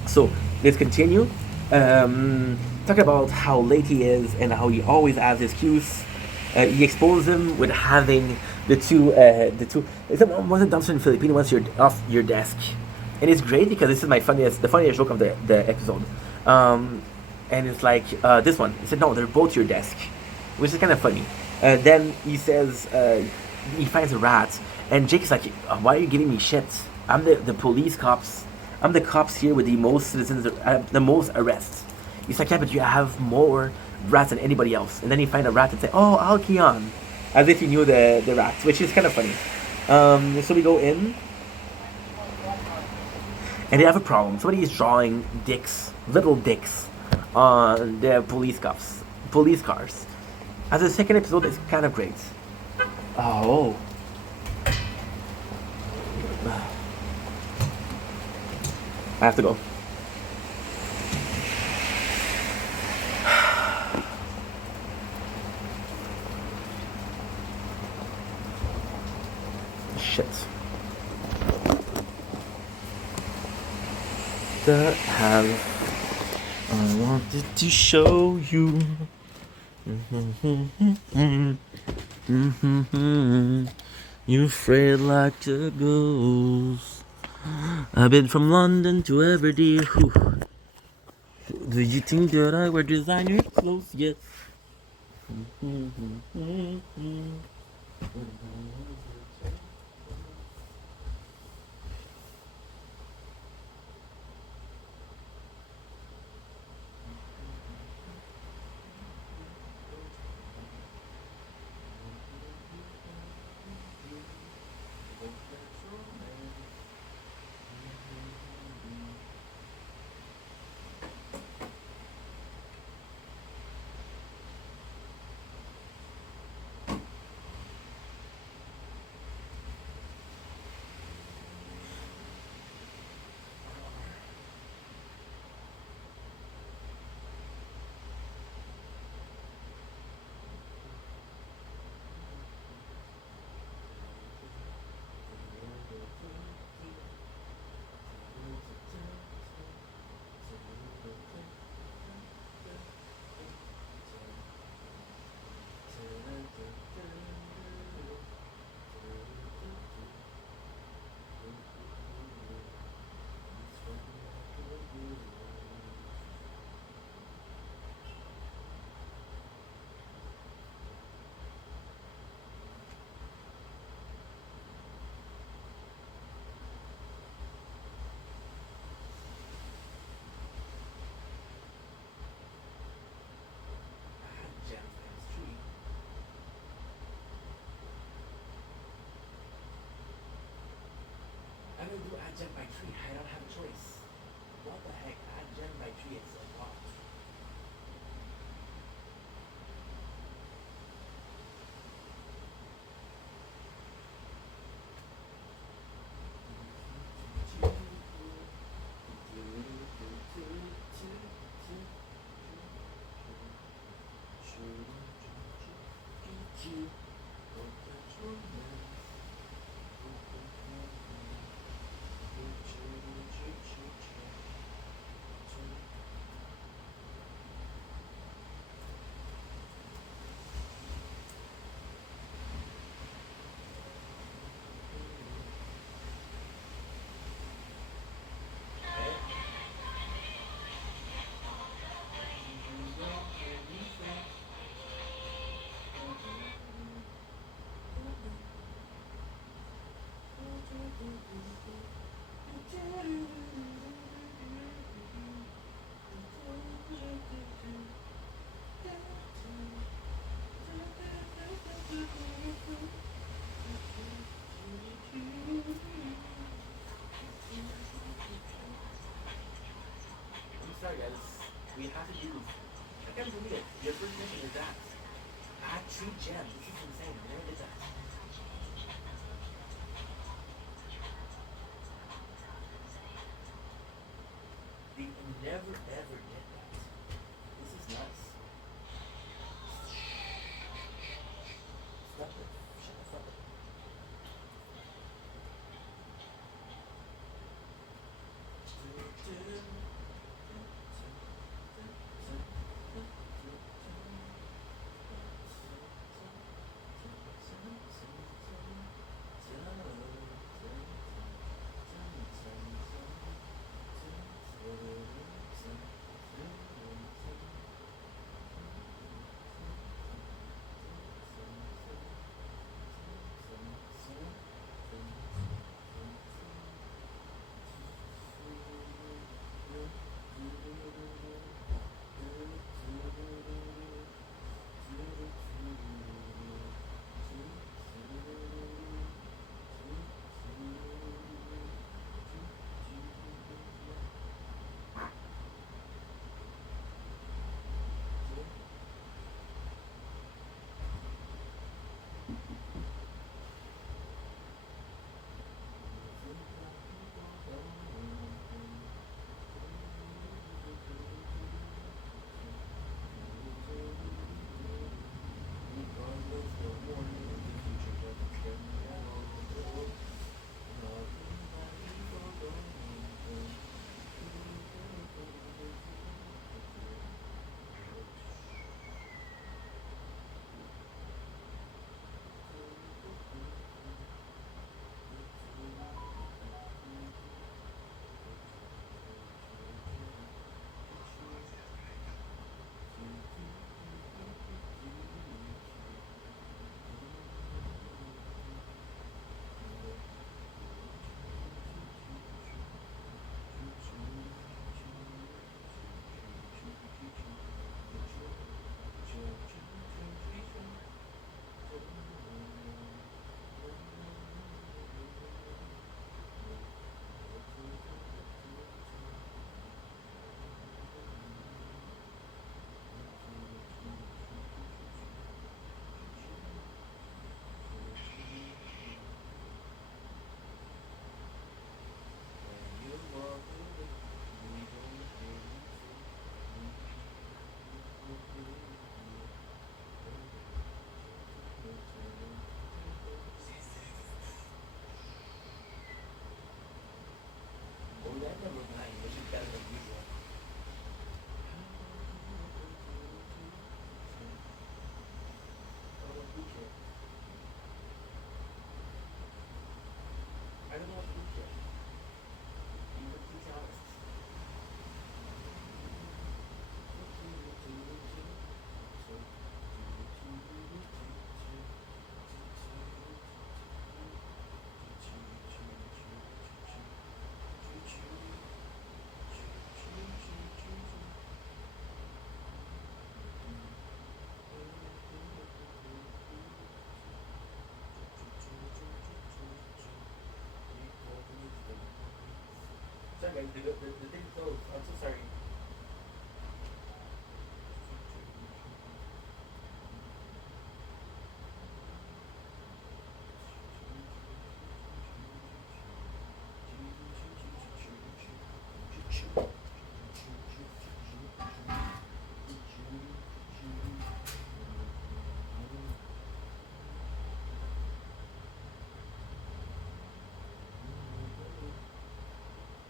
So let's continue. Talk about how late he is and how he always has excuse. He exposed him with having the two. Once a dumpster in Filipino, once you're off your desk, and it's great because this is the funniest joke of the episode. And it's like this one. He said, "No, they're both your desk," which is kind of funny. Then he says he finds a rat, and Jake is like, "Why are you giving me shit? I'm the police cops. I'm the cops here with the most citizens, the most arrests." He's like, "Yeah, but you have more rats than anybody else." And then he find a rat and say, "Oh, Alkion," as if he knew the rats, which is kind of funny. So we go in, and they have a problem. Somebody is drawing dicks, little dicks, on the police cars. As the second episode is kind of great. Oh. I have to go. Shit. That have I wanted to show you. You're afraid like the ghost. I've been from London to Aberdeen. Do you think that I wear designer clothes? Yes. I'm gonna do adjunct by tree. I don't have a choice. What the heck? Adjunct by tree is a lot. can't believe it. Your first mission is that. Add 3 gems. This is insane. I never did that. They never ever did that. This is nuts. Stop it. Shut the fuck up. I don't know what to do here. You could please tell us. Sorry guys, the thing closed. I'm so sorry.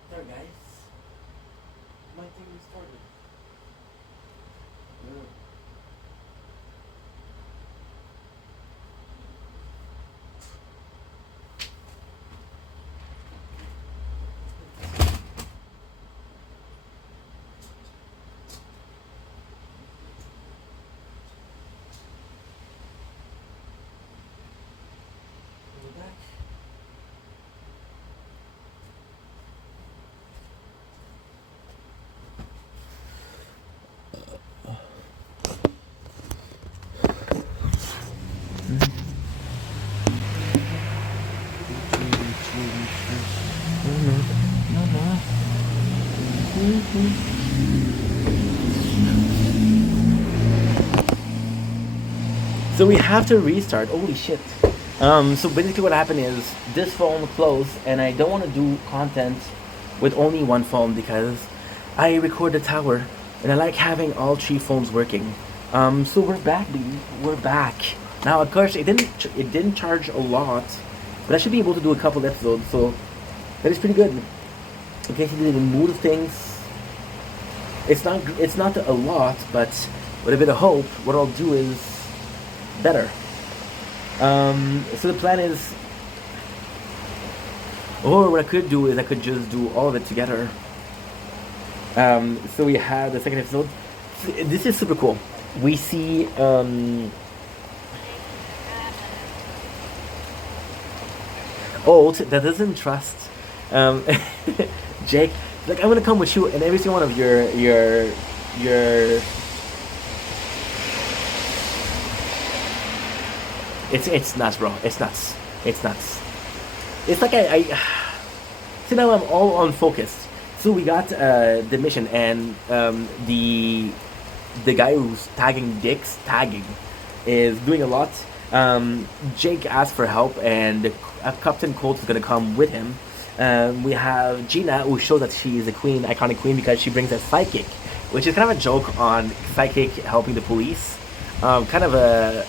Sorry guys. My thing restarted. Yeah. We're back. So we have to restart. Holy shit. So basically what happened is this phone closed and I don't want to do content with only one phone because I record the tower and I like having all three phones working. So we're back, baby. We're back. Now of course it didn't charge a lot, but I should be able to do a couple episodes, so that is pretty good. In case you didn't move things, it's not a lot, but with a bit of hope, what I'll do is better. So the plan is, or what I could do is I could just do all of it together. So we have the second episode. This is super cool. We see Old that doesn't trust Jake. Like, I'm gonna come with you in every single one of your It's nuts, bro. It's nuts. It's nuts. It's like I see, now I'm all unfocused. So we got the mission, and the guy who's tagging is doing a lot. Jake asked for help, and Captain Colt is gonna come with him. We have Gina, who shows that she is a queen, iconic queen, because she brings a psychic, which is kind of a joke on psychic helping the police. Kind of a,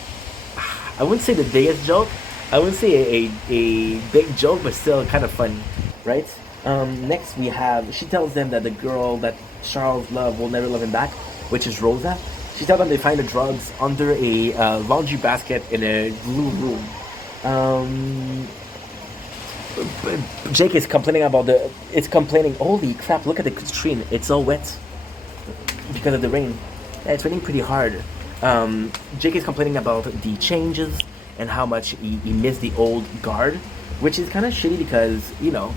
I wouldn't say the biggest joke. I wouldn't say a big joke, but still kind of funny, right? Next we have, she tells them that the girl that Charles loved will never love him back, which is Rosa. She tells them they find the drugs under a laundry basket in a blue room. Jake is complaining about holy crap, look at the screen, it's all wet because of the rain. Yeah, it's raining pretty hard. Jake is complaining about the changes and how much he missed the old guard, which is kind of shitty because, you know,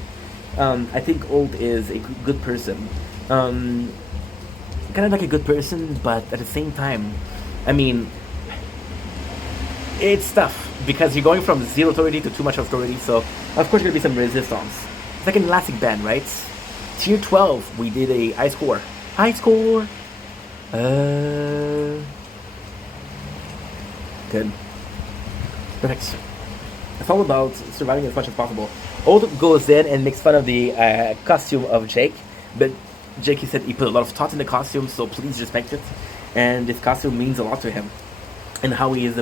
I think Old is a good person. Kind of like a good person, but at the same time, I mean, it's tough because you're going from zero authority to too much authority, so of course there's gonna be some resistance. It's like an elastic band, right? Tier 12, we did a high score. High score! Good. Perfect. It's all about surviving as much as possible. Old goes in and makes fun of the costume of Jake, but Jake, he said he put a lot of thought in the costume, so please respect it. And this costume means a lot to him. And how he is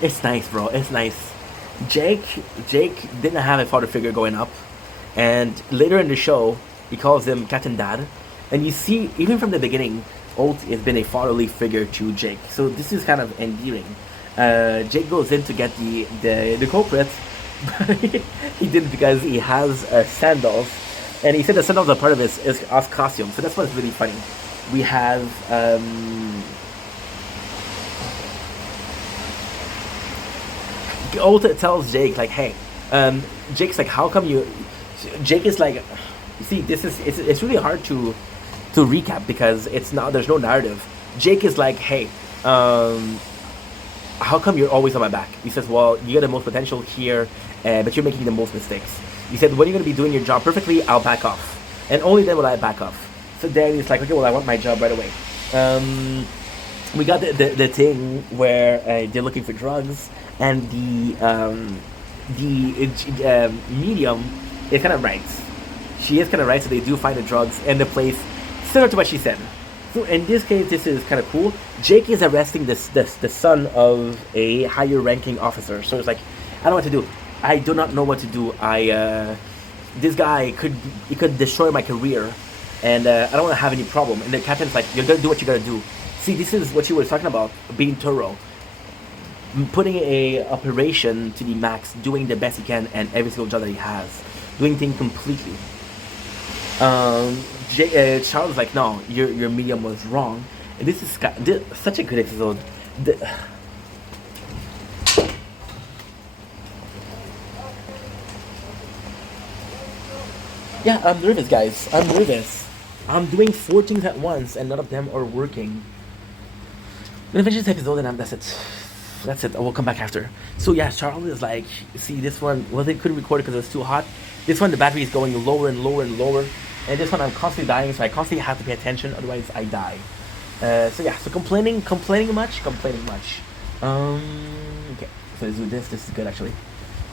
It's nice, bro. It's nice. Jake didn't have a father figure growing up, and later in the show he calls him Captain Dad, and you see even from the beginning, Old has been a fatherly figure to Jake. So this is kind of endearing. Jake goes in to get the culprit, but he didn't because he has sandals, and he said the sandals are part of his costume. So that's what's really funny. We have Old tells Jake like, hey, Jake's like, how come you? Jake is like, you see, it's really hard to recap because there's no narrative. Jake is like, hey, how come you're always on my back? He says, well, you got the most potential here, but you're making the most mistakes. He said, when you're going to be doing your job perfectly, I'll back off. And only then will I back off. So then he's like, okay, well, I want my job right away. We got the thing where they're looking for drugs, and the medium is kind of right. She is kind of right, so they do find the drugs and the place, similar to what she said. So in this case, this is kind of cool. Jake is arresting the son of a higher ranking officer. So it's like, I don't know what to do. I do not know what to do. This guy could destroy my career, and I don't want to have any problem. And the captain's like, you're gonna do what you gotta do. See, this is what you were talking about, being thorough, putting a operation to the max, doing the best he can, and every single job that he has, doing things completely. Charles was like, no, your medium was wrong, and this is such a good episode. Yeah, I'm nervous, guys. I'm nervous. I'm doing 4 things at once, and none of them are working. I'm gonna finish this episode, and that's it. That's it. I will come back after. So yeah, Charles is like, see, this one, well, they couldn't record it because it was too hot. This one, the battery is going lower and lower and lower. And this one I'm constantly dying, so I constantly have to pay attention, otherwise I die. So yeah, so complaining much. Okay, so let's do this. This is good actually.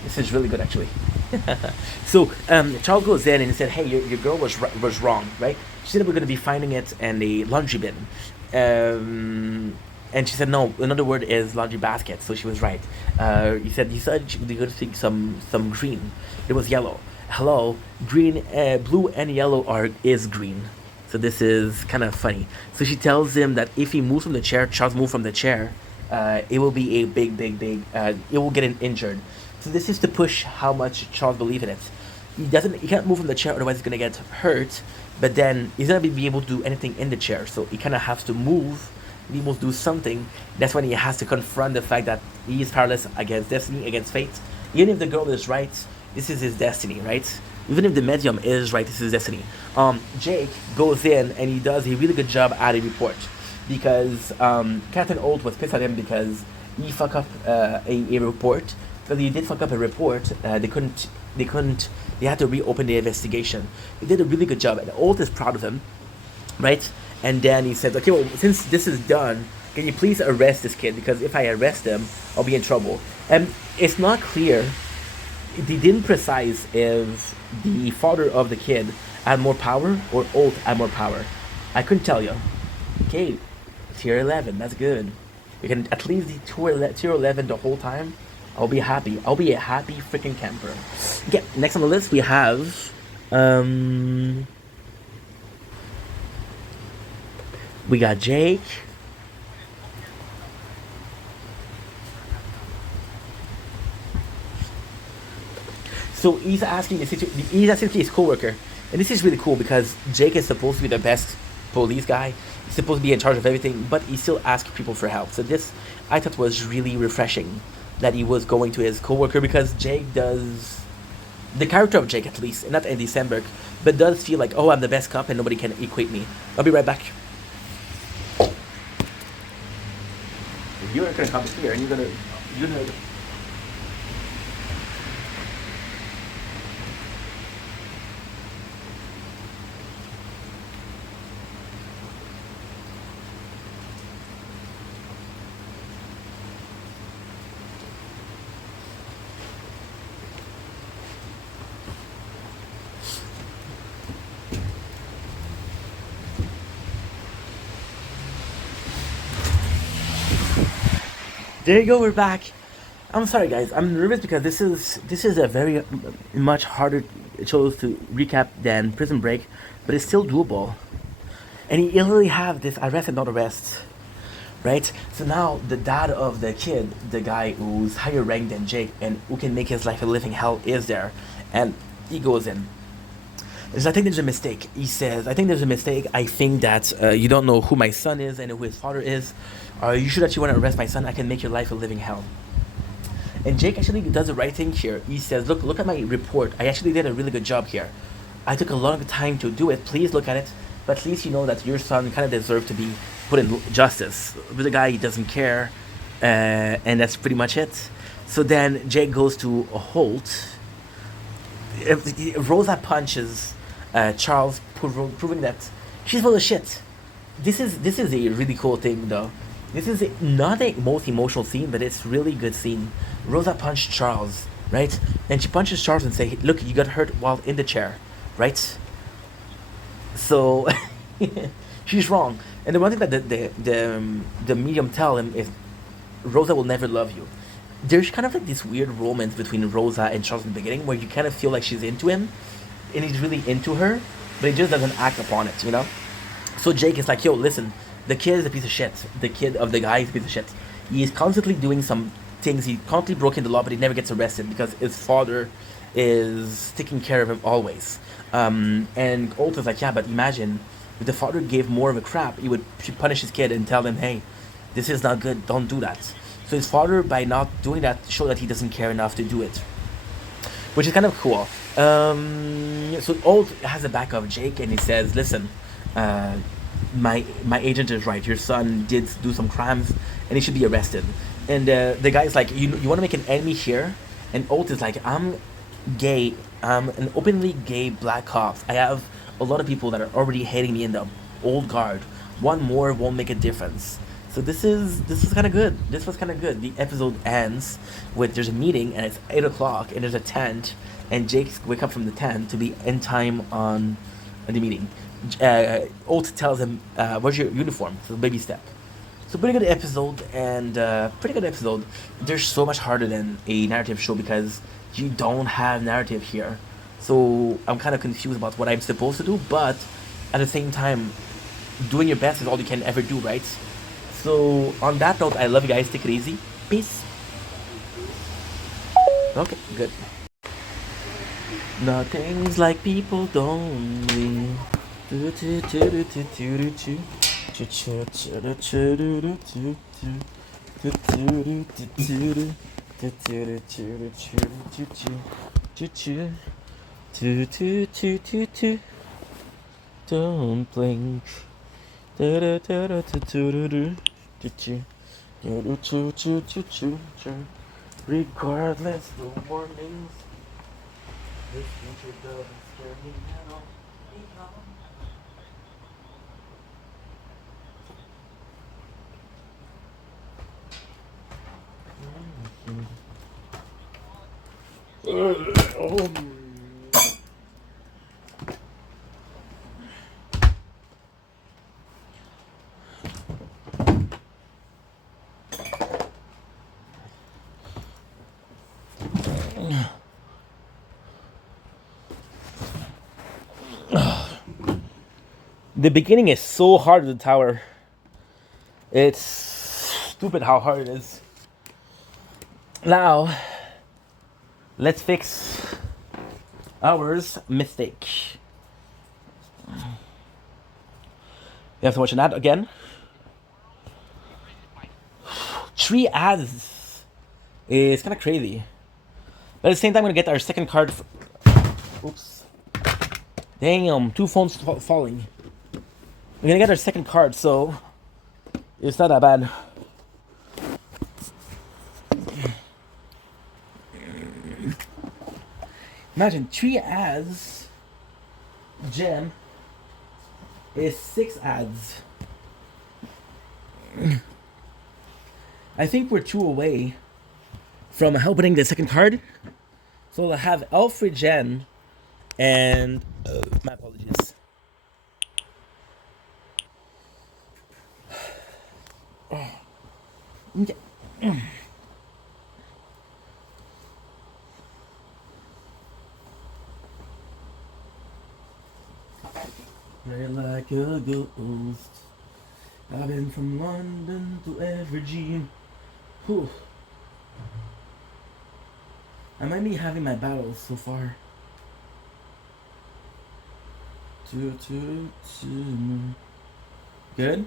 This is really good actually. So Charles goes in and he said, "Hey, your girl was wrong, right? She said we're going to be finding it in a laundry bin." And she said, "No, another word is laundry basket." So she was right. He said they're going to speak some green. It was yellow. Hello, green, blue, and yellow is green. So this is kind of funny. So she tells him that if he moves from the chair, Charles moves from the chair, it will be a big. It will get injured. So this is to push how much Charles believes in it. He can't move from the chair, otherwise he's gonna get hurt. But then he's not gonna be able to do anything in the chair. So he kind of has to move. He must do something. That's when he has to confront the fact that he is powerless against destiny, against fate. Even if the girl is right, this is his destiny, right? Even if the medium is right, this is his destiny. Jake goes in and he does a really good job at a report because Captain Holt was pissed at him because he fucked up a report. Because he did fuck up a report, they had to reopen the investigation. He did a really good job, and Holt is proud of him, right? And then he said, "Okay, well, since this is done, can you please arrest this kid? Because if I arrest him, I'll be in trouble." And it's not clear. They didn't precise if the father of the kid had more power or Holt had more power. I couldn't tell you. Okay, tier 11, that's good. You can at least do tier 11 the whole time. I'll be happy. I'll be a happy freaking camper. Okay, next on the list we have we got Jake. So he's asking he's asking his coworker, and this is really cool because Jake is supposed to be the best police guy. He's supposed to be in charge of everything, but he still asks people for help. So this I thought was really refreshing that he was going to his coworker because Jake does the character of Jake, at least, not Andy Samberg, but does feel like, oh, I'm the best cop and nobody can equate me. I'll be right back. You're gonna come here and you're gonna There you go, we're back. I'm sorry guys, I'm nervous because this is a very much harder show to recap than Prison Break, but it's still doable. And you literally have this arrest and not arrest, right? So now the dad of the kid, the guy who's higher ranked than Jake and who can make his life a living hell is there, and he goes in. I think there's a mistake. He says, "I think there's a mistake. I think that you don't know who my son is and who his father is. Are you sure that you want to arrest my son? I can make your life a living hell." And Jake actually does the right thing here. He says, look at my report. I actually did a really good job here. I took a long time to do it. Please look at it. But at least you know that your son kind of deserves to be put in justice. But the guy, he doesn't care. And that's pretty much it. So then Jake goes to Holt. Rosa punches Charles, proving that she's full of shit. This is a really cool thing, though. This is not a most emotional scene, but it's really good scene. Rosa punched Charles, right? And she punches Charles and say, "Look, you got hurt while in the chair, right?" So she's wrong. And the one thing that the medium tell him is, Rosa will never love you. There's kind of like this weird romance between Rosa and Charles in the beginning, where you kind of feel like she's into him, and he's really into her, but he just doesn't act upon it, you know? So Jake is like, "Yo, listen, the kid is a piece of shit. The kid of the guy is a piece of shit. He is constantly doing some things. He constantly broke the law, but he never gets arrested because his father is taking care of him always." And Holt is like, "Yeah, but imagine if the father gave more of a crap, he would punish his kid and tell him, hey, this is not good, don't do that." So his father, by not doing that, showed that he doesn't care enough to do it, which is kind of cool. So Holt has the back of Jake, and he says, "Listen, my agent is right. Your son did do some crimes, and he should be arrested." And the guy's like, "You want to make an enemy here?" And Holt is like, "I'm gay. I'm an openly gay black cop. I have a lot of people that are already hating me in the old guard. One more won't make a difference. So this was kind of good. This was kind of good. The episode ends with there's a meeting and it's 8 o'clock and there's a tent and Jake's wake up from the tent to be in time on the meeting. Oates tells him, "Where's your uniform?" So baby step. So pretty good episode and pretty good episode. They're so much harder than a narrative show because you don't have narrative here. So I'm kind of confused about what I'm supposed to do, but at the same time, doing your best is all you can ever do, right? So on that note, I love you guys. Take it easy. Peace. Okay, good. Nothing's like people don't leave. Don't blink. Regardless the warnings, this future doesn't scare me at all. The beginning is so hard with the tower. It's stupid how hard it is. Now, let's fix ours mistake. You have to watch an ad again. 3 ads is kind of crazy. But at the same time, I'm gonna get our second card. Oops. Damn, 2 phones falling. We're gonna get our second card, so it's not that bad. Imagine 3 ads. Gem is 6 ads. I think we're 2 away from opening the second card. So we'll have Alfred Jen and my apologies. Pray like a ghost. I've been from London to Evergreen. Whew. I might be having my battles so far. Good?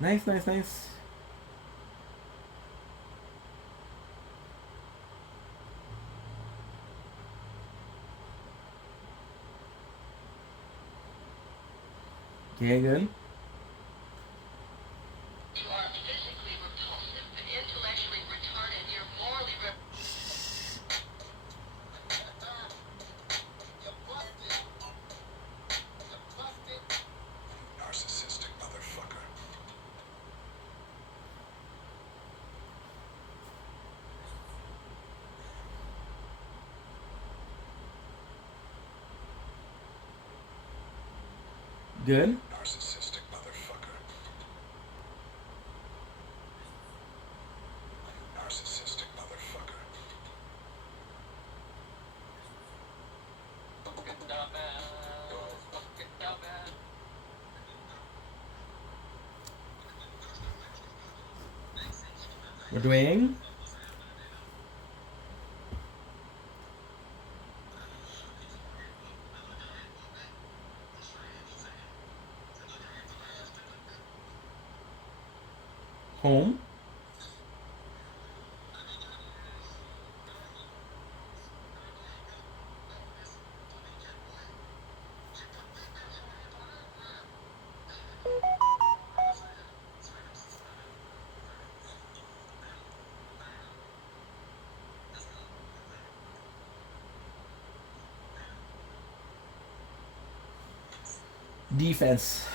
Nice, nice, nice. Okay, good. You are physically repulsive, but intellectually retarded. You're morally Narcissistic motherfucker. Good. Narcissistic motherfucker. Narcissistic motherfucker. We're doing home. Defense.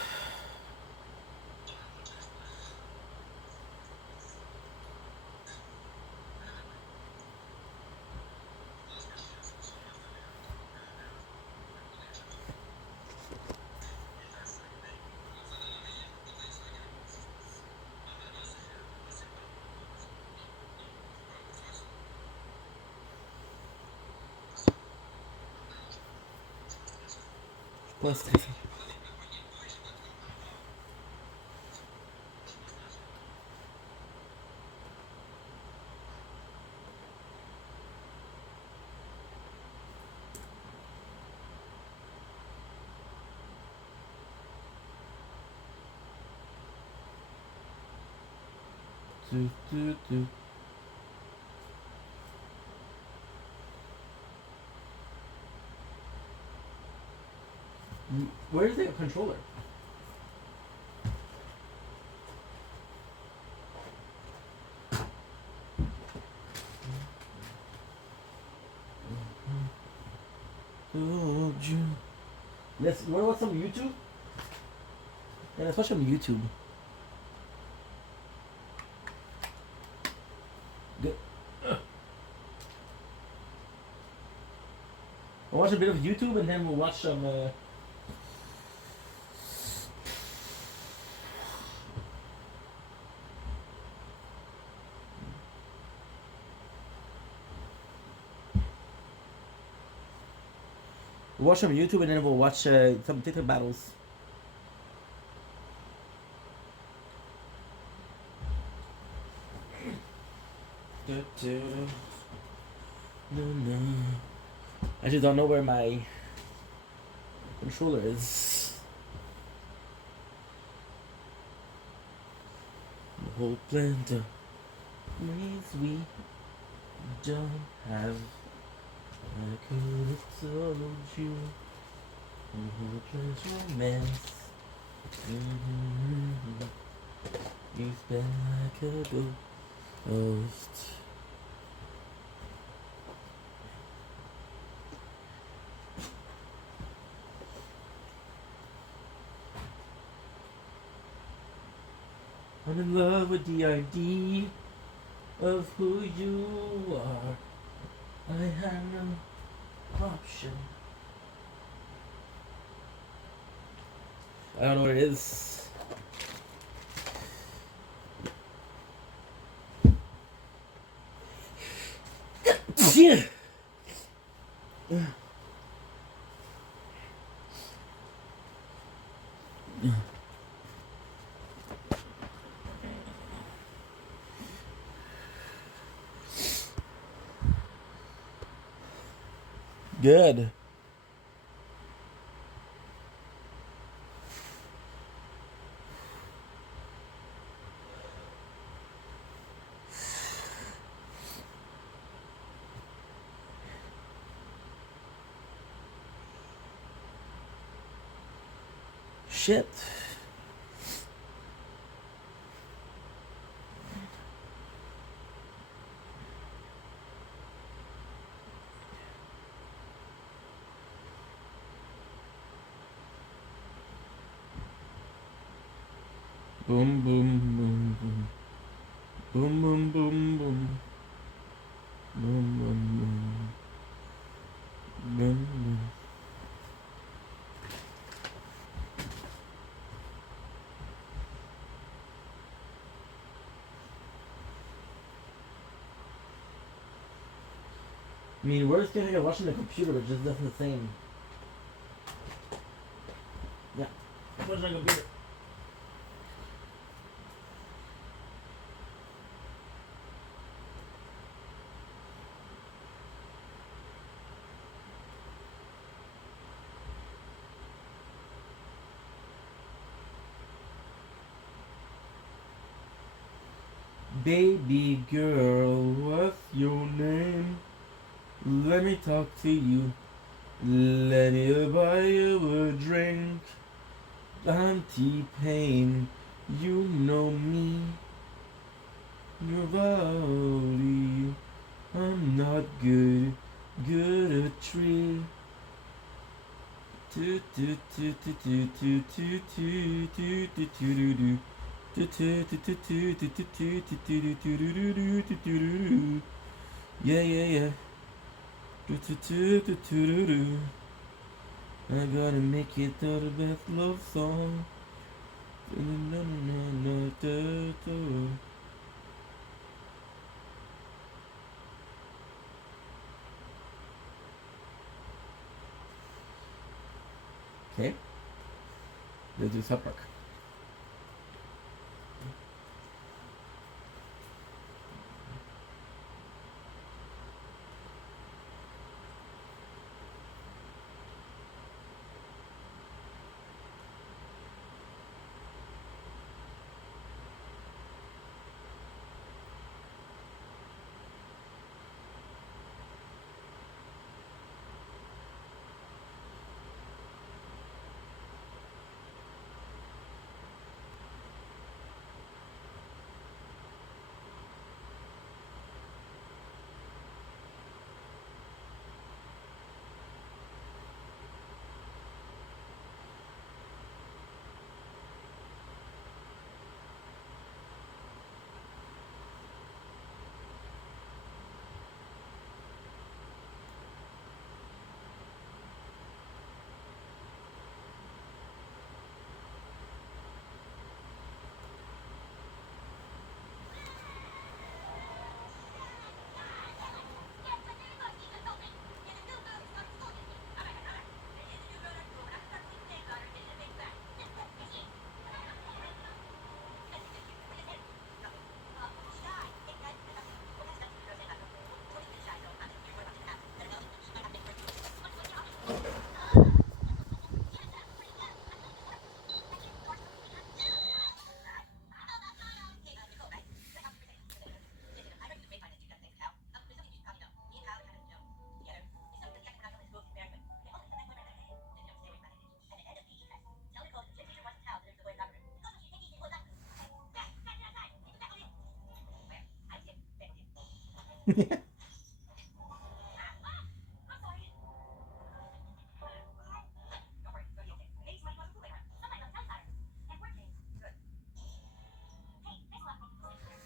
Pas stressé. Do. Where's the controller? Told you. Let's. What about some YouTube? Yeah, let's watch some YouTube. Good. We'll watch a bit of YouTube and then we'll watch some. We'll watch some YouTube and then we'll watch some TikTok battles. No. I just don't know where my controller is. The whole plant of ways we don't have. I could have told you the whole plant's romance. You spent like a ghost. I'm in love with the idea of who you are. I had no option. I don't know what it is. Yeah. Good. Shit. Boom, boom, boom, boom. Boom, boom, boom, boom. Boom, boom, boom. Boom, boom. I mean, worst case, you're watching the computer, but just doesn't the same. Yeah. Watching the computer. Baby girl, what's your name? Let me talk to you. Let me buy you a drink. I'm T-Pain, you know me. You're rowdy. I'm not good at tree. Yeah, yeah, yeah. I'm gonna make it to the best love song. Okay, let's do South Park.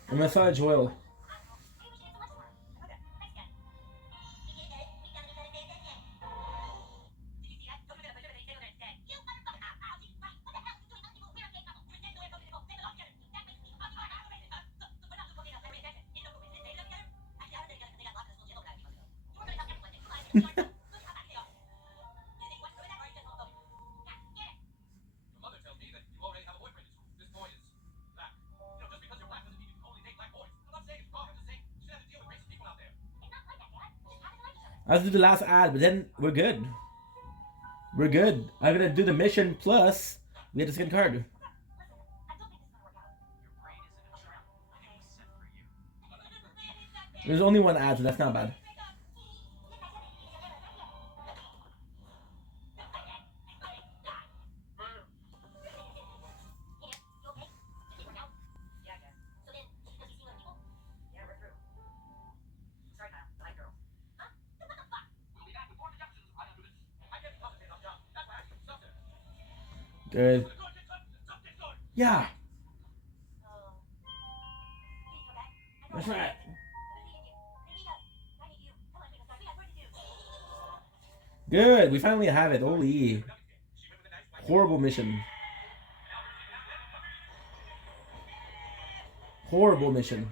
A massage oil. Your mother tells me that you already have a boyfriend in school. This boy is black. You know, just because you're black doesn't mean you can only date black boys. I'm not saying it's wrong. I'm just saying you should have to deal with racist people out there. Let's do the last ad, but then we're good. We're good. I'm gonna do the mission plus we have the second card. Your brain is in a trap. It was set for you. There's only one ad, so that's not bad. Good. Yeah. That's right. Good. We finally have it. Holy. Horrible mission. Horrible mission.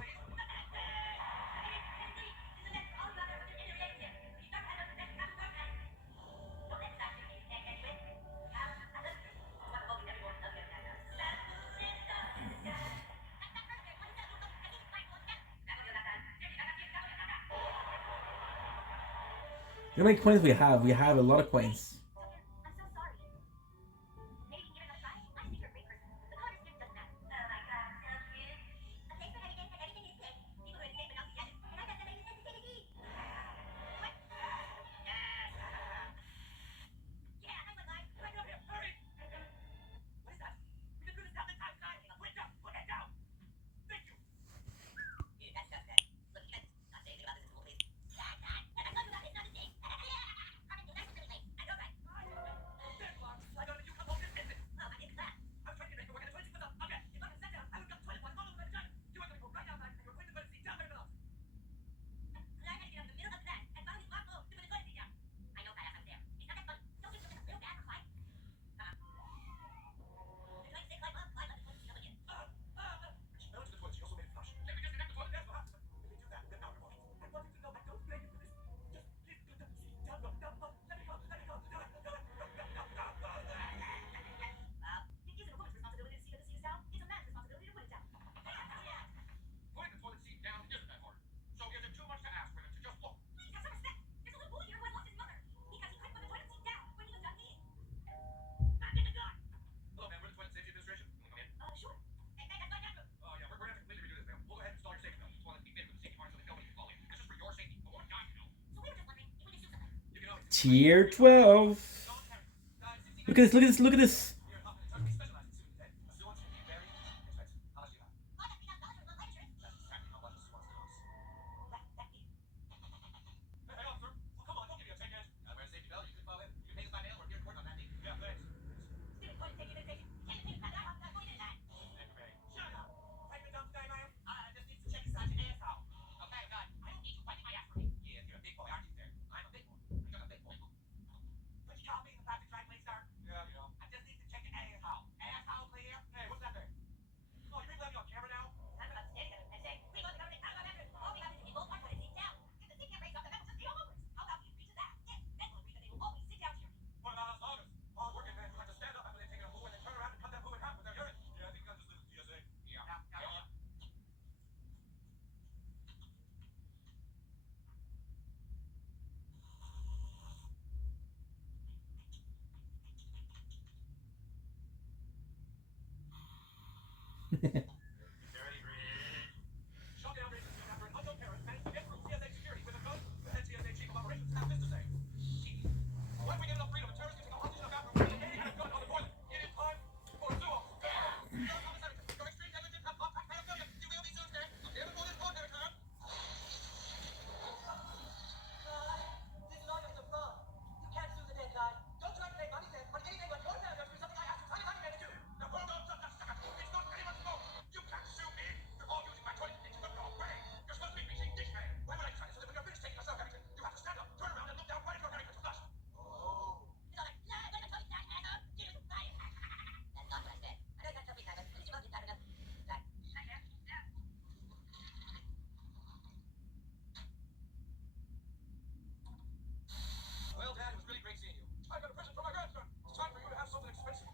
How many coins we have? We have a lot of coins. Tier 12. Look at this, look at this, look at this. Well, Dad, it was really great seeing you. I got a present for my grandson. It's time for you to have something expensive.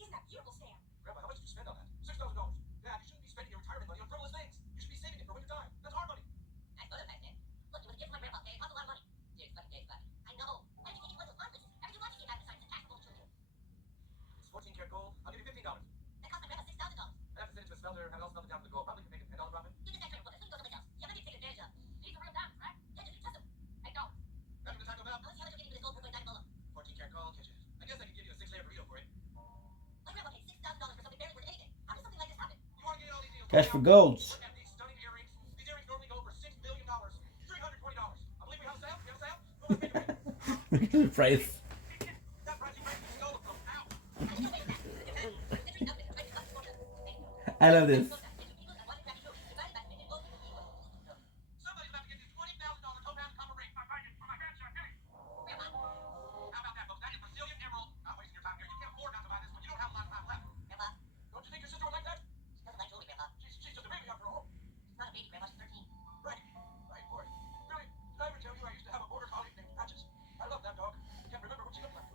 Isn't that beautiful, Sam? Grandma, how much did you spend on that? $6,000. Dad, you shouldn't be spending your retirement money on frivolous things. You should be saving it for winter time. That's our money. Nice photo, nice, Sam. Look, it was a gift from my grandpa, okay? It cost a lot of money. Dude, fucking Dave's buddy. I know. Everything he was worthless. Everything was he had besides the taxable children. It's 14 karat gold. I'll give you $15. That cost my grandpa $6,000. I have to send it to a smelter, have it all smelted down for the gold. Probably can make a $10 profit. You just got trying to flip it. So you go someplace else. You have to take advantage of. These are real diamonds, right? Yeah, just trust them. I don't. After the Taco Bell, Unless you have to get into this gold for going back below. 14 karat gold, catch it. I guess I could give you a 6-layer burrito for it. My grandpa paid $6,000 for something barely worth anything. How does something like this happen? You want to get all these deals? Cash for golds. Look at these stunning earrings. These earrings normally go for $6 million. $320. I believe we have a sale. We have a sale. Well, let's make it win. Look at the price. That price you paid, you stole it from. Ow. I love this. Somebody's about to get this $20,000 topaz copper ring for my grandson, Billy. How about that, folks? That is Brazilian emerald. Not wasting your time here. You can't afford not to buy this one. You don't have a lot of time left. Grandpa, Don't you think your sister would like that? she doesn't like jewelry, Grandpa. She's just a baby after all. She's not a baby, Grandpa. She's 13. Right, boy. Billy, did I ever tell you I used to have a border collie named Patches? I love that dog. Can't remember what she looked like.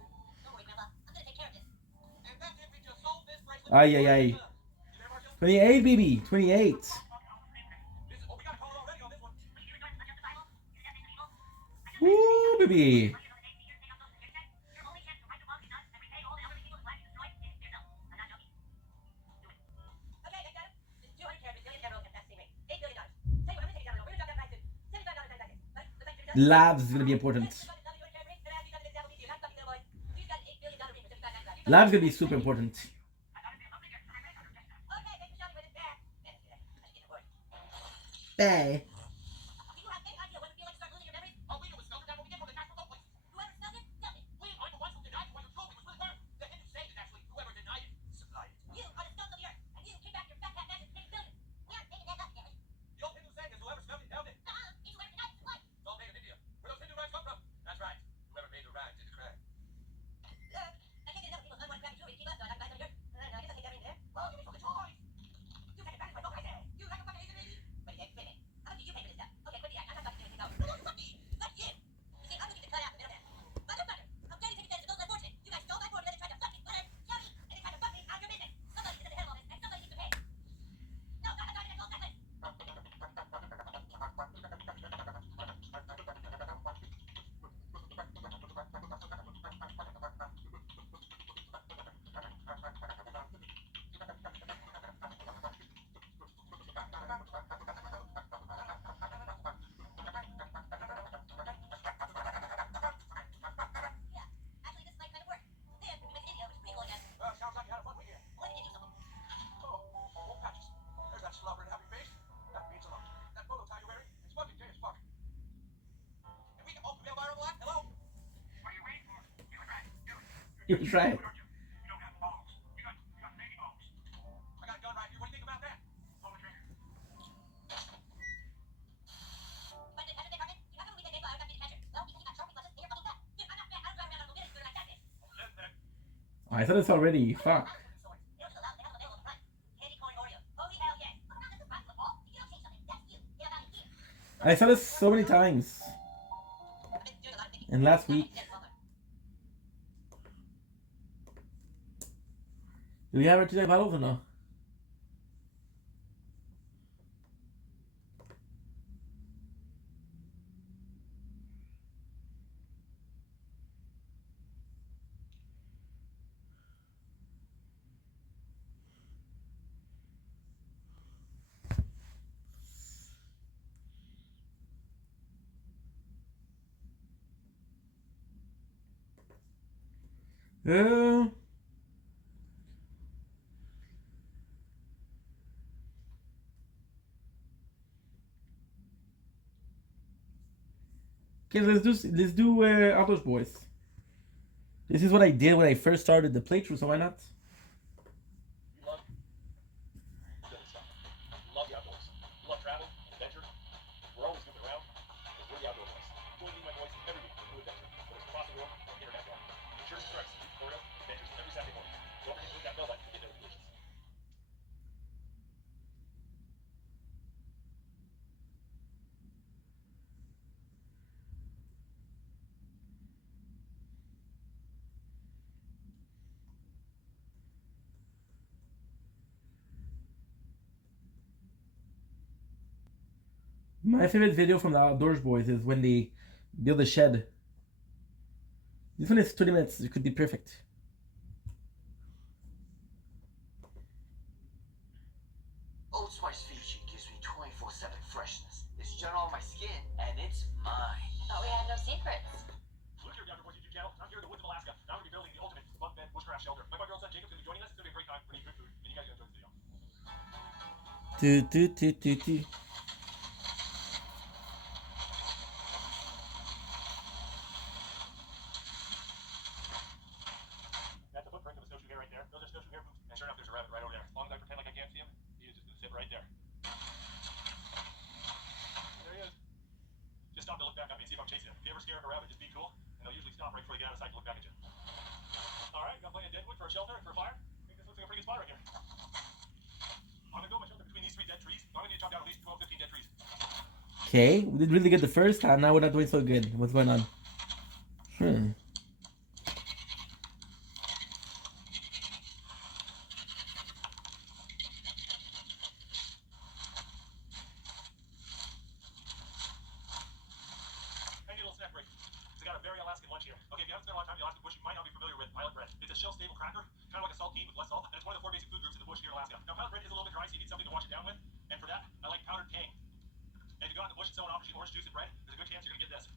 Don't worry, Grandpa. I'm gonna take care of this. And that's it. We just sold this bracelet. Ay, ay, ay. You there, Marshall? 28, baby. 28. This is, oh, we got a call already on this one. Woo, baby. Okay, I got it. It's 200 carat Brazilian emerald and fascinating ring. $8 billion. Tell you what, I'm gonna take it down. We're gonna drop that price to $75 times that. Right? Looks like 30 Labs is gonna be important. Lab's gonna be super important. Hey. All we do is smell it. That's what we get from the tax remote place. We are the ones who denied it when you told me it was really worth. The Hindu saying is actually whoever denied it supplied it. The old Hindu saying is whoever smelled it held it. It's all made in India. Where those Hindu rags come from? That's right. Whoever made the rags did the crag. You You try it. You don't have balls. You got baby balls. I got a gun right here. What do you think about that? Pull the trigger. But the catcher, they Carmen, you have to be the neighbor. I got to be the catcher. Well, because you got trophy clutches, you're fucking fat. Dude, I'm not fat. I don't drive around on mobility scooter like that bitch. I said this already. Fuck. They don't allow, they have them available for front. Candy corn Oreos. Holy hell yes. Look around, this is prime football. If you don't change something, that's you. Get about it here. I said this so many times. I've been doing a lot of thinking. And last week. Do we have our two battles or no? Uh, okay, let's do Outdoors Boys. This is what I did when I first started the playthrough, so why not? You love silly stuff. You love the outdoors. You love travel, adventure. We're always moving around because we're the outdoor boys. Join me and my boys every week for new adventure, whether it's across the world or international. Be sure to subscribe to Florida Adventures every Saturday morning. Don't forget to hit that bell button to get notifications. My favorite video from the Outdoors Boys is when they build a shed. This one is 20 minutes. It could be perfect. Old Spice Fiji gives me 24/7 freshness. It's gentle on my skin, and it's mine. Thought we had no secrets. Look here, the Outdoor Boys YouTube channel. I'm here in the woods of Alaska. Now I'm going to be building the ultimate bunk bed bushcraft shelter. My 5-year-old son Jacob's going to be joining us. It's going to be a great time. We're going to eat good food, and you guys are going to enjoy this video. That's the footprint of a snowshoe hare right there. Those are snowshoe hare boots. And sure enough, there's a rabbit right over there. As long as I pretend like I can't see him, he is just going to sit right there. There he is. Just stop to look back at me and see if I'm chasing him. If you ever scare a rabbit, just be cool, and they'll usually stop right before they get out of sight to look back at you. All right, got plenty of dead wood for a shelter and for a fire. I think this looks like a pretty good spot right here. I'm going to build my shelter between these 3 dead trees. I'm going to need to chop down at least 12, 15 dead trees. Okay, we did really good the first time. Now we're not doing so good. What's going on? I need a little snack break. I got a very Alaskan lunch here. Okay, if you haven't spent a lot of time in the Alaskan bush, you might not be familiar with pilot bread. It's a shelf-stable cracker, kind of like a saltine with less salt, and it's one of the 4 basic food groups in the bush here in Alaska. Now, pilot bread is a little bit dry, so you need something to wash it down with, and for that, I like powdered tang. And if you go out in the bush and someone offers you orange juice and bread, there's a good chance you're gonna get this.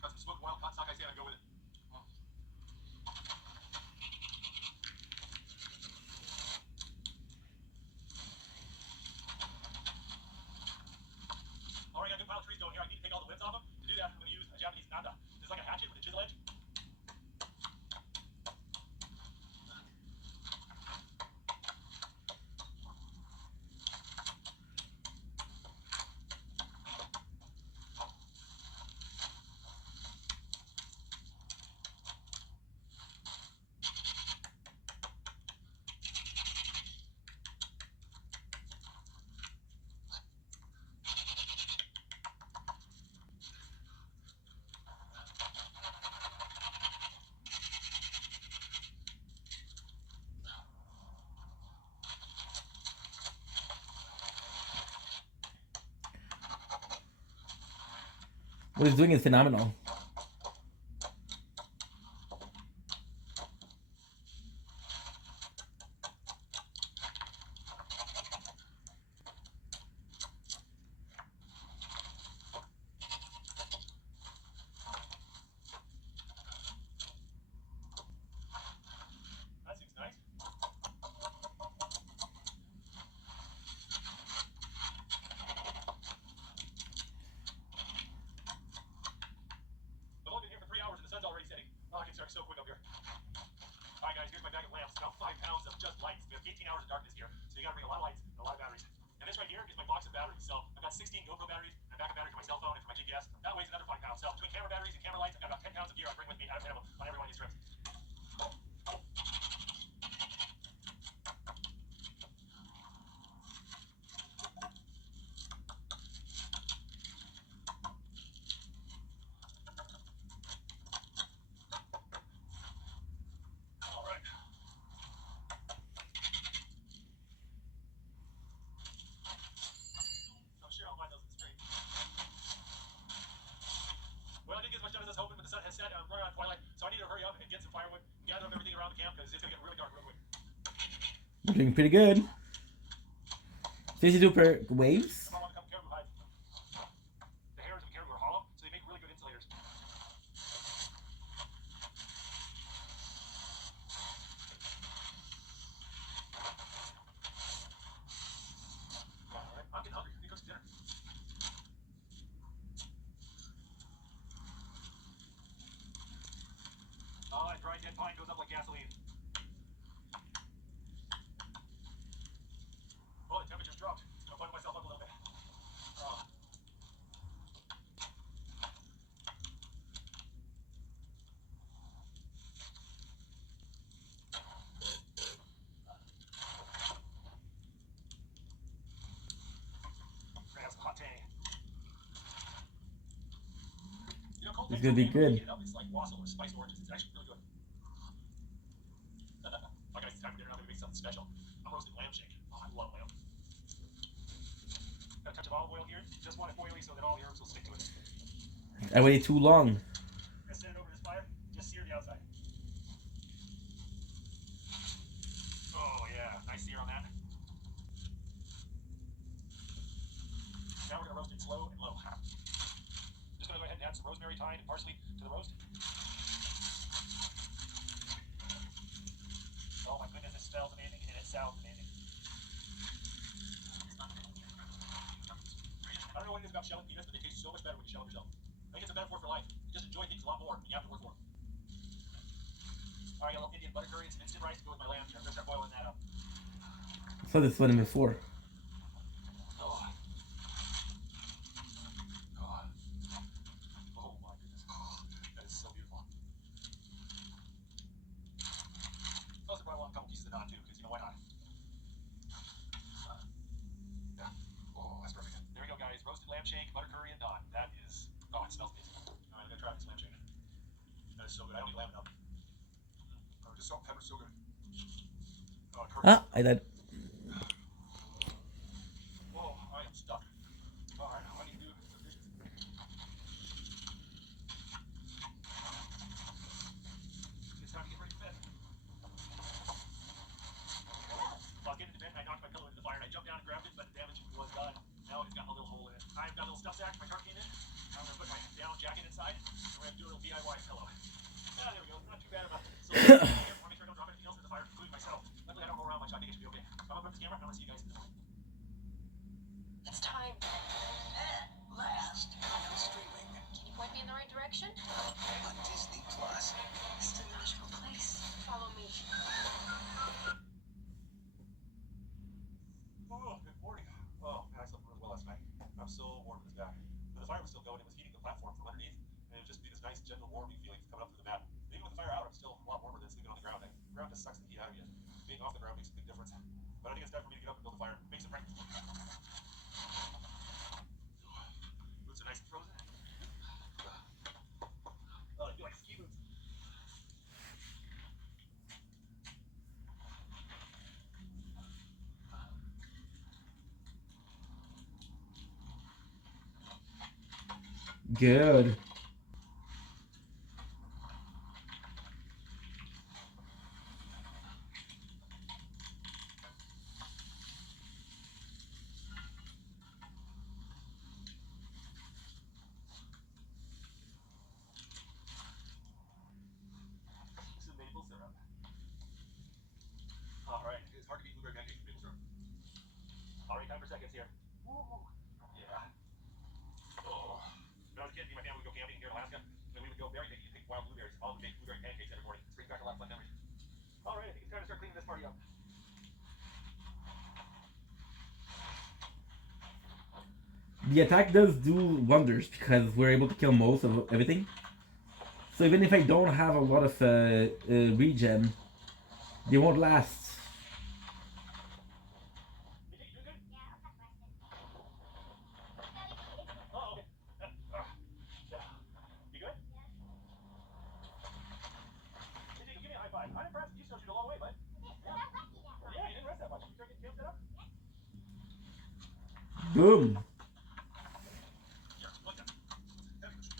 Got some smoked wild caught sockeye salmon to go with it. Alright, I got a good pile of trees going here. I need to take all the limbs off them. To do that, I'm gonna use a Japanese nanda. It's like a hatchet with a chisel edge. What he's doing is phenomenal. That seems nice. like 18 hours of darkness here, so you gotta bring a lot of lights and a lot of batteries. And this right here is my box of batteries. So I've got 16 GoPro batteries, and a backup battery for my cell phone and for my GPS. That weighs another 5 pounds. So between camera batteries and camera lights, I've got about 10 pounds of gear I bring with me at a minimum on every one of these trips. All right. I'm sure I'll find those in the street. Well, I didn't get as much done as I was hoping, but the sun has set and I'm running on twilight, so I need to hurry up and get some firewood and gather up everything around the camp because it's gonna get really dark real quick. You're doing pretty good. 52 per waves. I want to come caribou hide. The hairs of caribou are hollow, so they make really good insulators. Alright, I'm getting hungry. Let me cook some dinner. Oh, that dry dead pine goes up like gasoline. Oh, the temperature's dropped. I'm bugging myself up a little bit. Oh. We're gonna have some hot tang. You know, cold It's tang's gonna be okay, but when you good. heat it up, it's like wassail or spiced oranges. It's actually really good. My guys, it's time for dinner. I'm gonna make something special. I'm roasting lamb shank. Oh, I love lamb. Got a touch of olive oil here. Just want it oily so that all the herbs will stick to it. I waited too long. Gonna send it over this fire. Just sear the outside. Oh yeah, nice sear on that. Now we're gonna roast it slow and low. Just gonna go ahead and add some rosemary, thyme, and parsley to the roast. Oh my goodness, this smells amazing and it sounds amazing. I don't know what it is about shelling peanuts, but they taste so much better when you shell them yourself. I think it's a metaphor for life. You just enjoy things a lot more when you have to work for them. Alright, I got a little Indian butter curry and some instant rice to go with my lamb here. I'm gonna start boiling that up. I saw this one before. Oh. God. Oh my goodness. That is so beautiful. I also brought along a couple pieces of naan too, because you know why not? Yeah. Oh, that's perfect. There we go, guys. Roasted lamb shank, butter curry, and naan. That is. Oh, it smells amazing. Alright, I'm gonna try this lamb shank. That is so good. I don't eat lamb enough. Oh, just salt and pepper, so good. Oh, curry. Ah, I died. Oh, I am stuck. Alright, what do you do with the dishes? It's time to get ready for bed. Well, I was getting into bed and I knocked my pillow into the fire and I jumped down and grabbed it, but the damage was done. Now it's got a little hole in it. I've got a little stuff sack my cart came in. I'm gonna put my down jacket inside and we're gonna do a little DIY pillow. Ah, there we go. Not too bad of a solution. I want to make sure I don't drop anything else in the fire, including myself. Luckily, I don't go around much, so I think it should be okay. I'm gonna put this camera and I'm gonna see you guys in the morning. It's time. At last, I'm streaming Can you point me in the right direction? on Disney Plus. It's a magical place. Follow me. Oh, good morning. Oh, man, I slept really well last night. I'm so warm in this back. But the fire was still going, it was heating the platform from underneath, and it would just be this nice, gentle, warming feeling coming up through the mat. Even with the fire out, I'm still a lot warmer than sleeping on the ground. The ground just sucks the heat out of you. Being off the ground makes a big difference. But I think it's time for me to get up and build a fire. Make some breakfast. Boots are nice and frozen. Oh, I feel like ski boots. Good. Some maple syrup. Alright, it's hard to beat blueberry pancakes with maple syrup. Alright, time for seconds here. Woo! Yeah. Oh. When I was a kid, me and my family would go camping here in Alaska, and we would go berry picking and pick wild blueberries. All would make blueberry pancakes every morning. It's brings back a lot of fun memories. Alright, I think it's time to start cleaning this party up. the attack does do wonders because we're able to kill most of everything. So even if I don't have a lot of regen, they won't last. You good? Yeah, I'll cut question. Oh, okay. Yeah. You good? Hey, give me a high five. I'm impressed. You still shoot a long way, bud. We're not rusty that much. Yeah, you didn't rest that much. You start getting set up? Boom. Here, look at that. Heavy machine.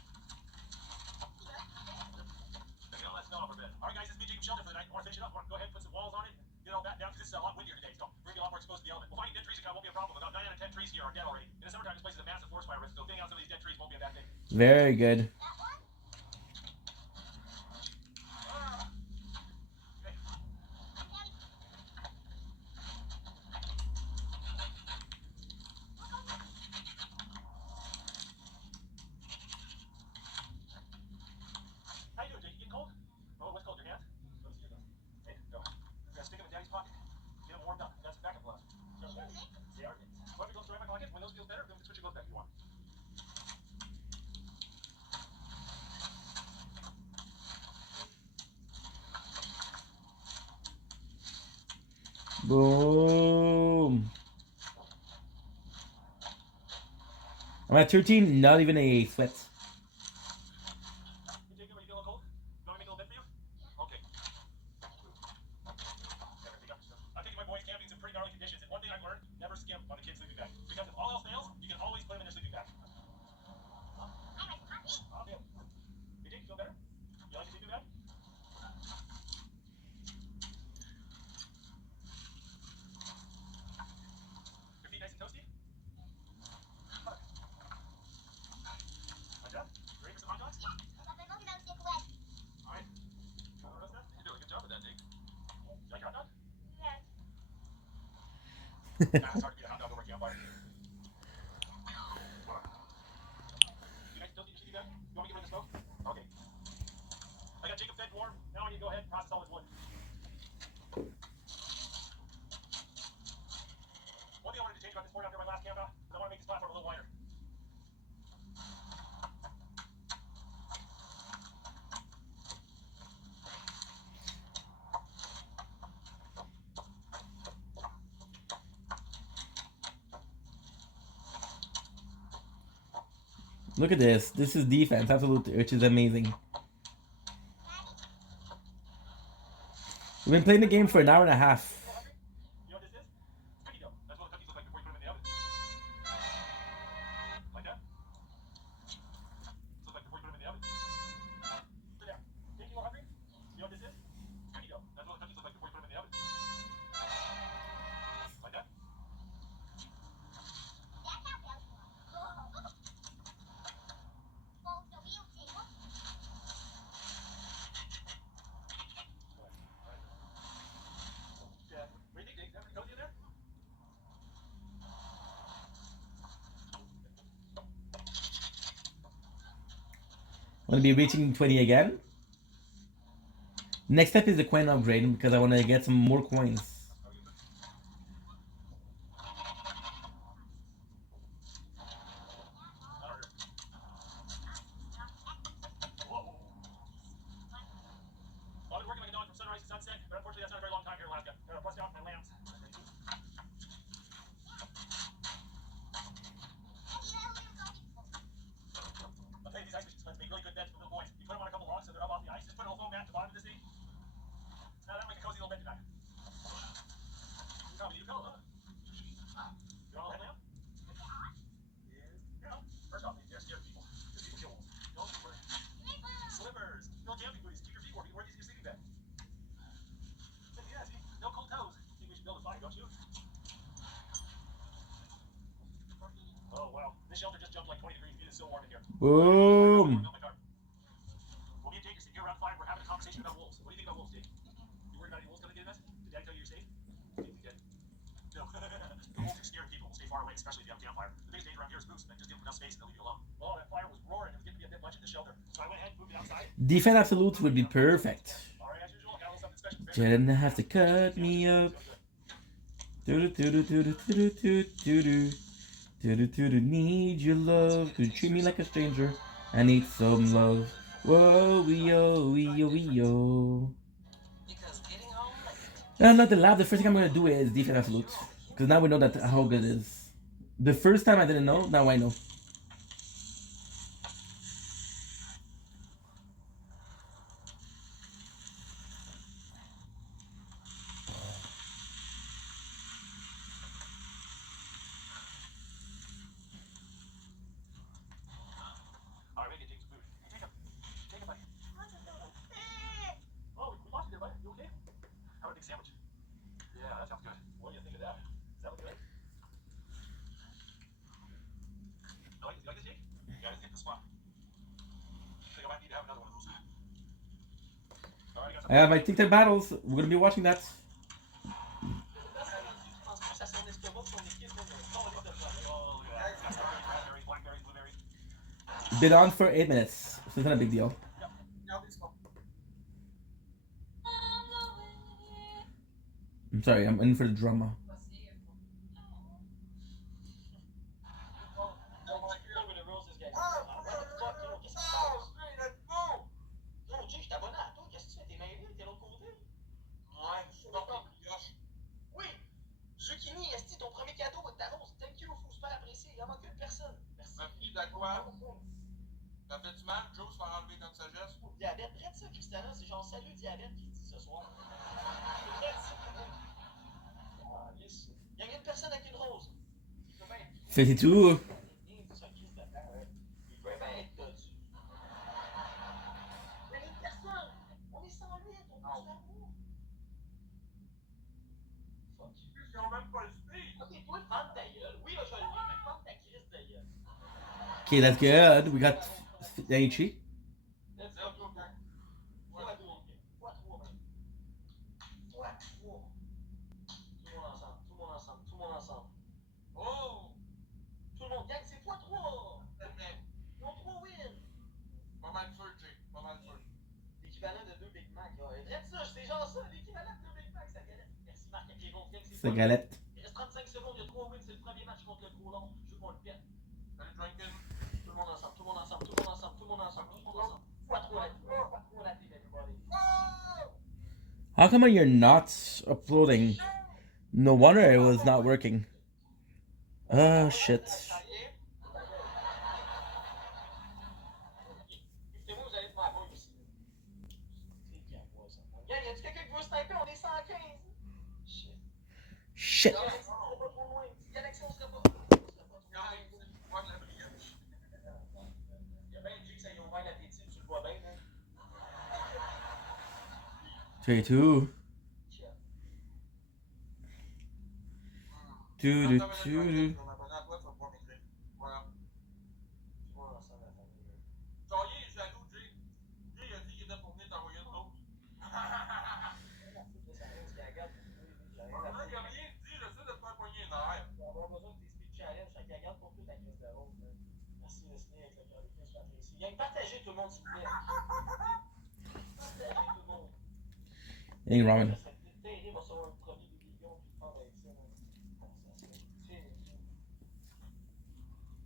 Okay, now let's go for a bit. All right, guys, this is me, Jacob Shelton, for the night. I want to finish it up. Go ahead and put some walls on it. Get all that down, because this is a lot windier today. So we're going to be a lot more exposed to the element. Well, finding dead trees won't be a problem. About 9 out of 10 trees here are dead already. In the summertime, this place is a massive forest fire risk, so getting out some of these dead trees won't be a bad thing. Very good. That one? Okay. How you doing, Jake? You getting cold? Oh, what's cold? Your hands? Let me see your hands. Hey, go. We're gonna stick them in Daddy's pocket. Get them warmed up. That's the backup gloves. They are. Want me to go throw in my pocket? When those feel better, then we can switch your gloves back if you want. Boom. I'm at 13, not even a sweat. Hey, Jacob, are you feeling cold? You want me to make a little bed for you? Okay. Never pick up your stuff. I'm taking my boys camping in some pretty gnarly conditions, and one thing I've learned, never skimp on a kid's sleeping bag. Because if all else fails, you can always put them in their sleeping bag. I like coffee. Oh, man. Hey, Jake, you feel better? You like your sleeping bag? Your feet nice and toasty? Like that? You ready for some hot dogs? But my mom stick away. All right. You're doing a good job with that, Jake. You like your hot dog? Yes. Nah, it's hard to be a hot dog over a campfire. You guys still need your sleeping bag? You want me to get rid of the smoke? Okay. I got Jacob fed warm. Now I need to go ahead and process all his wood. One thing I wanted to change about this board after my last camp out is I want to make this platform a little wider. Look at this. This is defense, absolutely, which is amazing. We've been playing the game for an hour and a half. You know what this is? It's cookie dough. That's what the cookies look like before you put them in the oven. Like that? Looks like before you put them in the oven. Sit down. Jake, you hungry? You know what this is? It's cookie dough. That's what the cookies look like before you put them in the oven. Like that? Yeah. What do you think, Jake? Is that pretty cozy in there? I'm gonna be reaching 20 again. Next step is the coin upgrade because I want to get some more coins. Whoa. I've been working like a dog from sunrise to sunset, but unfortunately that's not a very long time here in Alaska. Gotta bust out my lamps. I'll tell you, these ice machines make really good beds for little boys. You put them on a couple logs so they're up off the ice. Just put a little foam mat at the bottom of this thing. Now that'll make a cozy little bed tonight. You tell me, you go, huh? You all head lamp? Yeah. You know, first off, they're scared people. Because people kill wolves. You know, wear slippers. No camping booties. Keep your feet warm. You can wear these in your sleeping bag. But yeah, see, no cold toes. Think we should build a fire, don't you? Oh, wow. This shelter just jumped like 20 degrees. It is so warm in here. Boom. Well, me and Jake are sitting here around fire. We're having a conversation about wolves. What do you think about wolves, Jake? You worried about any wolves coming in us? Did Dad tell you you're safe? You think he's dead? No. The wolves are scary people. Will stay far away, especially if you have a campfire. The biggest danger around here is moose. Then just give them enough space and they'll leave you alone. Well, that fire was roaring. It was getting to be a bit much in the shelter. So I went ahead and moved it outside. Defense absolute would be perfect. All right, as usual, got a little something special. Didn't have to cut me up. Do do do do do do do do do Need your love to treat me like a stranger. I need some love. Whoa, wee-yo. Because getting home late. Not the lab. The first thing I'm gonna do is defense absolute. Because now we know that how good it is. The first time I didn't know, now I know. Alright, make it take some food. Take a bite. Oh, we lost you there, buddy. You okay? How about a big sandwich? Yeah, that sounds good. What do you think of that? Does that look good? You like this, Jake? Yeah, it's hit the spot. I think I might need to have another one of those. Alright, I got I have my TikTok battles. We're gonna be watching that. Blackberries, blueberries. Been on for 8 minutes, so it's not a big deal. I'm sorry, I'm in for the drama. Oui! Zucchini, esti, ton premier cadeau, ta rose. Thank you, fou, super apprécié. Il en manque une personne. Merci. Merci de quoi? Ça fait du mal, Joe se faire enlever notre sagesse? Diabète, traite ça, Christiana. C'est genre salut diabète qui dit ce soir. Traite ça. Ah, yes. Il y a une personne avec une rose. Il peut bien être. 52. Ça crise dedans, hein. Il peut bien être dodu. Mais une personne! On est 108, on peut se faire mou. Fuck. Ils ont même pas le speed. Ok, toi, ferme ta gueule. Oui, là, je vais le dire, mais ferme ta crise de gueule. Okay, that's good. We got Daichi. Let's go, gang. Fois 2, ok. Fois 3, même. Fois 3. Tout le monde ensemble, tout le monde ensemble, tout le monde ensemble. Oh! Tout le monde, gang, c'est fois 3. C'est vrai. Ils ont 3 wins. Pas mal sûr, Jake. Pas mal sûr. L'équivalent de 2 Big Mac, là. Traite ça, c'est genre ça, l'équivalent de 2 Big Mac, ça galette. Merci, Marc, avec les bons gang, c'est C'est fois galette. Il reste 35 secondes, il y a 3 wins, c'est le premier match contre le gros long. Je veux qu'on le pète. Salut, Drinkin. Tout le monde ensemble, tout le monde ensemble, tout le monde ensemble, tout le monde ensemble, tout le monde ensemble. Fois 3 la team, fois 3 la team, everybody. How come you're not uploading? No wonder it was not working. Oh shit. Ça y est. Écoutez-moi, vous allez te faire voir ici. C'est bien, moi, ça. Gang, y a-tu quelqu'un qui veut sniper? On est 115. Shit. Shit. Non, on serait pas trop loin. Petite galaxie, on serait pas. Guys, c'est pas de la brillance. Il y a bien G que ça y a ouvert l'appétit, tu le vois bien, hein? 32. Quand t'as Do, ton abonné à toi, tu vas pouvoir m'écrire. Voilà. Tout le monde ensemble, la famille. Genre, il est jaloux, Jake. Jake, il a dit qu'il était pour venir t'envoyer une rose. Ça reste qu'il regarde. J'ai rien à Il a faire. rien dit, j'essaie de te faire pogner une nerf. On va avoir besoin de tes speed challenge, chaque regarde pour toute la crise de rose. Merci de signer avec le cœur de Chris, j'apprécie. Gang, partagez tout le monde, s'il vous plaît. Partagez tout le monde. Hey, ramen. Ça serait terrible de recevoir un premier des millions puis de prendre avec ça. Ça serait terrible.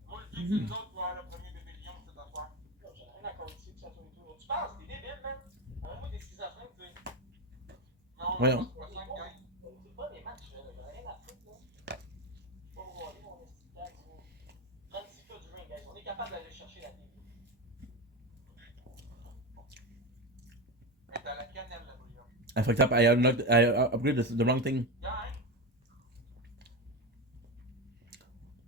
Moi, je dis que c'est nous autres qui vont avoir le premier bébé lion, cette affaire. J'ai rien à compter que ça soit et tout. Tu penses, t'es débile, man? Envoie-moi des schizophrènes, tu sais. Non, Voyons. c'est pas 5 guys. C'est pas des matchs, là. J'ai rien à foutre, là. Je peux pas regarder mon esti tag, là. 36 cas du ring, guys. On est capable d'aller chercher la TV. Mais t'as la cannelle, la bouillon. I fucked up. I upgraded the wrong thing. Gang,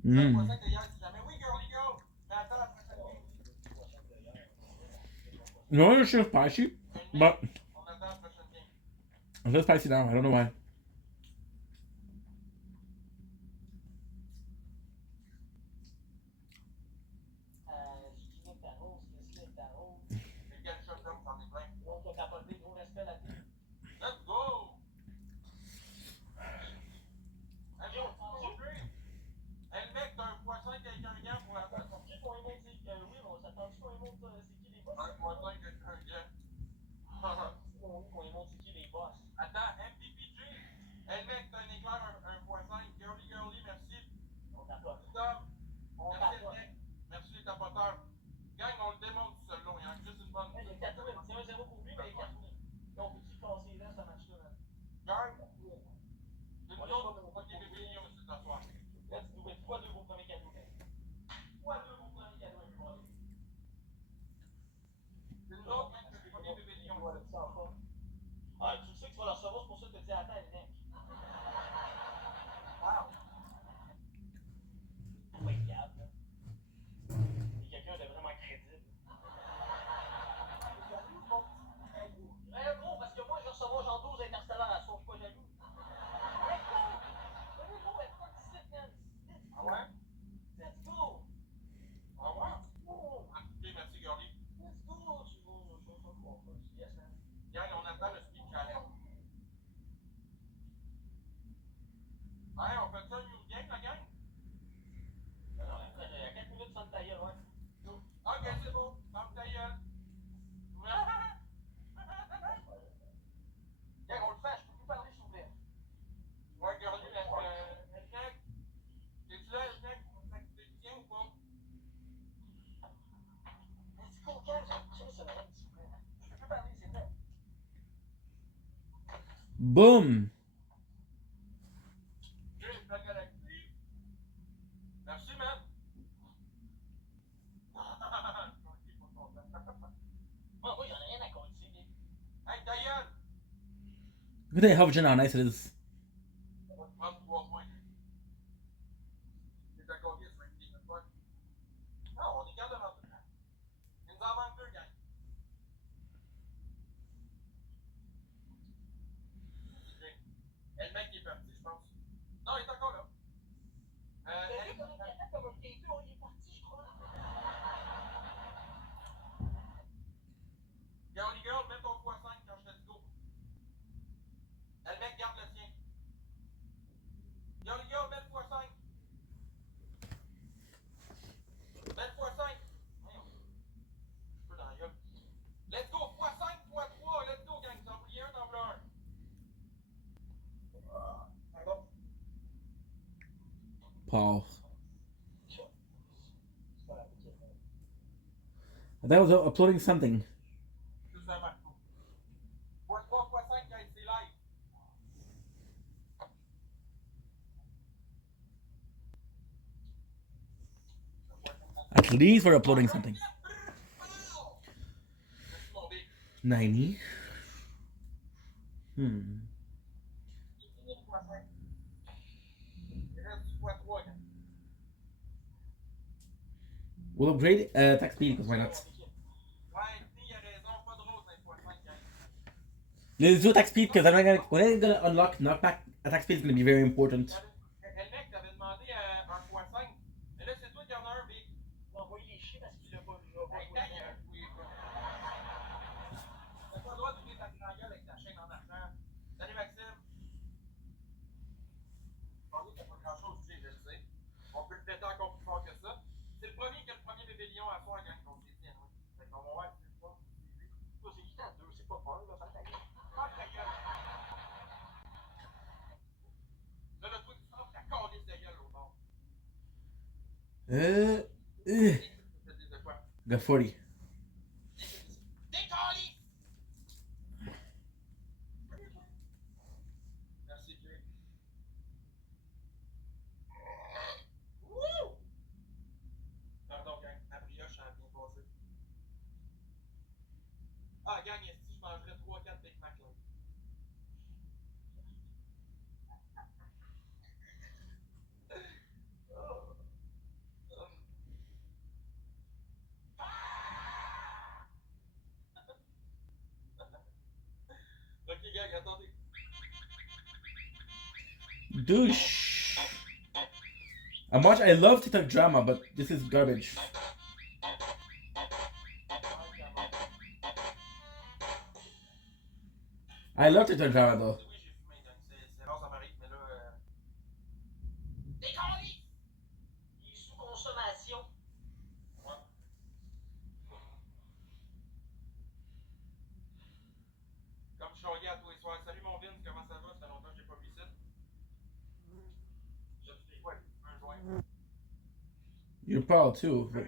Mm. c'est pas ça que hier, tu jamais. Oui, girly girl. Mais attends, la prochaine game. No, it's still spicy, but On attend la prochaine game. it's still spicy now. I don't know why. Zucchini avec ta rose, Leslie avec ta rose. Les gars, shot down, j'en ai plein. Donc, t'as pas levé, gros respect la TV. Let's go! Hey, yo, hey, le mec, t'as un poisson avec un gant pour la Juste qu'on émonte, oui, on s'attend qu'on émonte, c'est qui les boss? Un poisson avec un gant. On émonte, c'est qui les boss? Attends, MVP Jake. dit attends, le mec. Wow. Pas égal, là. C'est quelqu'un de vraiment crédible. Jaloux, mon petit caillou. Gros, parce que moi, je vais recevoir genre 12 interstellaires à sauve pas jaloux. Let's go! Let's go, let's fuck this shit, man. Ah ouais? Let's go! Ah ouais? Oh! Ok, merci, Girly. Let's go! Tu vas, je vais pas croire. Yes, man. Gang, on attend le speed challenge. Hey, on fait ça une news gang, la gang? Non, après, j'ai 4 minutes sans ta gueule, ouais. Ok, c'est bon. Ferme ta gueule. Gang, on le fait, je peux plus parler, s'il vous plaît. Ouais, Girly, Snack. T'es-tu là, Snack? T'es bien ou pas? Let's go, gang, j'ai retiré ce matin, s'il vous plaît. Je peux plus parler, c'est vrai. Boom! J'ai la galaxie. Merci, man. Moi, j'en ai rien à continuer. Hey, ta gueule. Look at that how how nice it is. On va te prendre 3 points. T'es à combien, ce 29 points? Non, on est capable de rentrer. Il nous en manque 2, gang. Et le mec qui est parti, je pense. Non, il est encore là. T'as vu comment il attaque comme un pied, on est parti, je crois. Girly Girl, mets ton x5 quand je te dis go. Et le mec garde le sien. Girly Girl, mets le x5. Mets le x5. Voyons. Je peux dans la gueule. Let's go, x5, x3, let's go, gang. Vous en vouliez un, en voilà un. Pardon? Pause. That was uploading something. Tout ça marche. x3, x5, gang, c'est live. At least we're uploading something. Merci, mon big. 90. Il finit le x5. Il reste du x3, gang. We'll upgrade attack speed because why not? Ouais, il a raison, pas de rose dans le x5, gang. Let's do attack speed because when I'm gonna unlock knockback, attack speed is gonna be very important. Le mec t'avait demandé un x5, mais là c'est toi qui en as un, big. Envoyez les chiens parce qu'il a pas vu. Hey, ta gueule, oui. T'as pas le droit d'ouvrir ta grande gueule avec ta chaîne en argent. Salut Maxime. Bon, lui, t'as pas grand chose, je le sais. On peut le péter encore plus fort que ça. C'est le premier qui a le premier bébé lion à soir, gang, contre les tiens. Fait qu'on va voir si c'est pas. Toi, c'est juste à 2, c'est pas peur, là, ferme ta gueule. Ferme ta gueule. Là, le truc, tu fermes ta calice de gueule au bord. C'est de quoi? Got 40. Décalé! Merci, Jay. Wouh! Pardon, gang. La brioche, ça a bien passé. Ah, gang, est-ce que je mangerais 3-4 Big Mac, là? Ok, gang, attendez. Douche. I love TikTok drama, but this is garbage. I love TikTok drama though. Oui, j'ai fumé, gang. C'est rare, ça m'arrive, mais là. Décalé! Il est sous consommation. Ouais. Comme je suis à tous les soirs. Salut mon Vince, comment ça va? Ça fait longtemps que j'ai pas vu ça. Je te fais quoi? Un joint. You're proud too. But...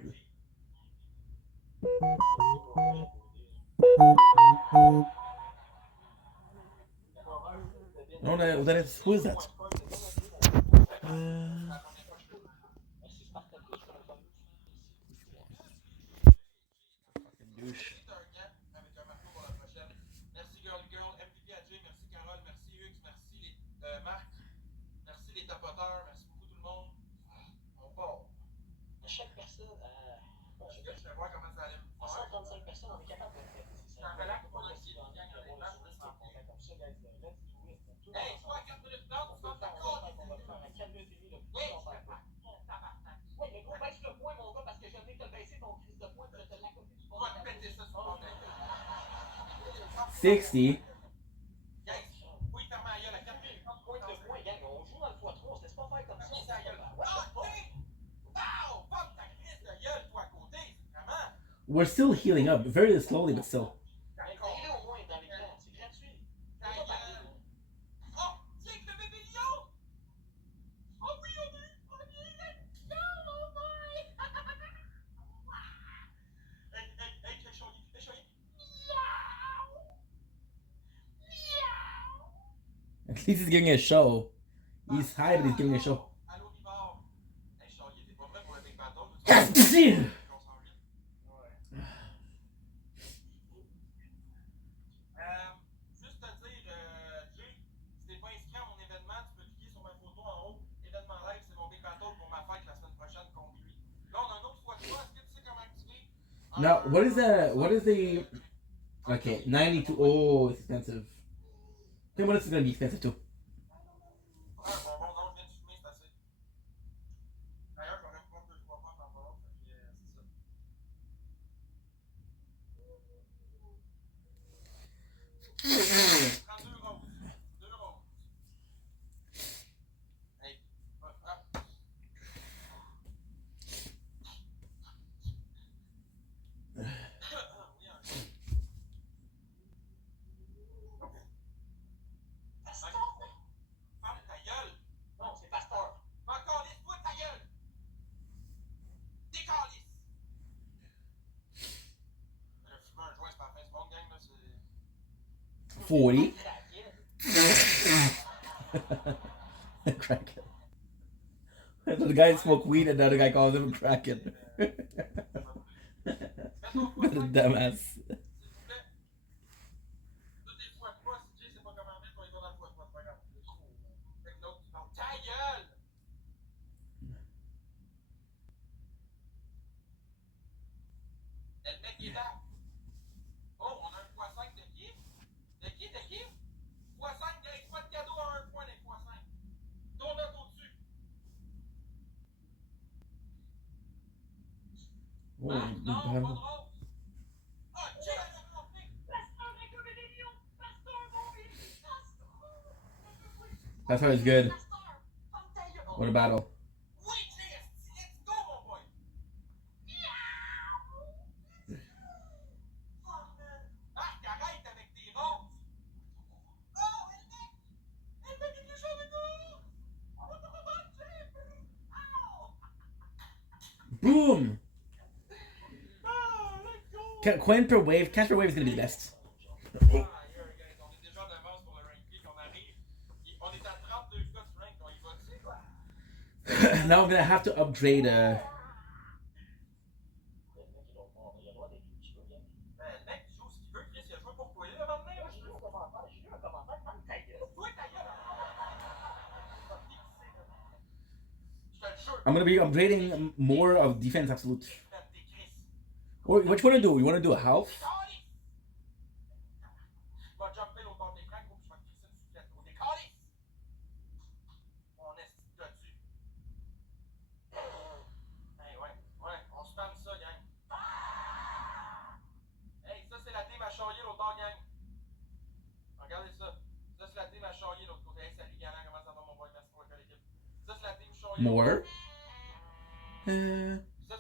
No, who is that? Merci, Spartacus, pour le fameux. Douche. Avec un marteau pour la prochaine. Merci Girl Girl, MVP AJ, merci Carole, merci Hux, merci personne en est capable de le faire. C'est ça. J'en relaxe pas ici, Comme gang, ça, honnêtement, je veux ça. guys. Let's do it. Tout Hey, ensemble. soit à 4 minutes 30, On tu peut vas le faire faire, on va le faire à 4 minutes et demie le plus Oui, qu'on je va fais faire. pas mon tabarnak. Ouais, mais gros, baisse le point, mon gars, parce que je viens de te baisser ton crise de point, puis je te l'accomplis du Tu vas te péter ça sur ton tête. 60. Gang, faut y fermer la gueule à 4 minutes 30 points de point, gang. On joue dans le x3, on se laisse pas faire comme ça. Ferme ta gueule. Ouais, Ah, t'es! Pow! Fuck ta crise de gueule, toi, à côté, vraiment! We're still healing up, very slowly, but still. mais dis-le au moins dans l'écran, c'est gratuit. Ta Fais pas parler, gueule! là. Oh, tiens, le bébé lion! Oh oui, on est! Let's go, mon boy! Hey, Choyi! Miaou! Miaou! At least he's giving a show. He's high, but he's giving a show. Allô, Rivard! Hey, Choyi, t'es pas prêt pour le Big Battle? Pfff. On s'en vient. Juste te dire, Jay, si t'es pas inscrit à mon événement, tu peux cliquer sur ma photo en haut. Événement live, c'est mon Big Battle pour ma fête la semaine prochaine contre lui. Là, on a un autre fois de toi. Est-ce que tu sais comment activer? Now, what is the... Okay, 92. Oh, it's expensive. I think what is gonna be expensive too. Ah, bon, non, je viens de fumer, c'est assez. D'ailleurs, j'en ai pas 2-3 fois par rapport, fait que c'est ça. Prends 2 roses. 2 roses. Hey, hop, hop. Oui, un peu. Ferme ta gueule! Non, c'est Pasteur. Encore lisse-toi ta gueule! Décalisse! Là, fumer un joint, c'est pas la fin du monde, gang, là, c'est... 40. Craquette. Kraken. The guy smoke weed and the other guy calls him Kraken. What a dumbass. S'il vous plaît. Toutes les fois de pas, si Jay sait pas comment mettre, on y va dans le fois de pas, c'est pas grave. Fait que l'autre, tu parles ta gueule! Le mec est là. Oh, on a un x5 de qui? De qui? x5, gagne pas de cadeau à 1 point des x5. Ton note au-dessus. Oh, Ah, big non, pas de bravo. rose. Ah, Jay, elle a rentré. Pasteur, un comme des lions. Pasteur, mon bébé. That's how it's good. Pasteur, ferme ta gueule. What a battle. Oui, Jay, let's go, mon boy. Ah, arrête avec tes roses. Oh, elle met quelque chose de nous. On va te rebattre. Boom! Ah, let's go. Coin per wave. Cash per wave is gonna be the best. Ah, yeah, guys, on est déjà en avance pour le ranking. On arrive. On est à 32 gars de rank. On y va dessus, quoi. Now I'm gonna have to upgrade. Il a le droit d'être qui veut, gang. Le mec, il joue ce qu'il veut. Chris, il a joué pour toi. Là, maintenant, J'ai lu un commentaire, ferme ta gueule. toi, ta gueule. Je te le jure. I'm gonna be upgrading more of defense absolute. Faites des Chris. Or what you wanna do? You wanna do a health? Décalisse! Je vais jumper au bord de l'écran, gros, puis je vais te crisser une soufflette, gros. Décalisse! On est là-dessus. Hey, ouais, on se ferme ça, gang. Hey, ça, c'est la team à charrier l'autre bord, gang. Regardez ça. Ça, c'est la team à charrier l'autre côté. Hey, salut, galant, comment ça va, mon boy? Merci pour le l'équipe. Ça, c'est la team charrier. More? Ça,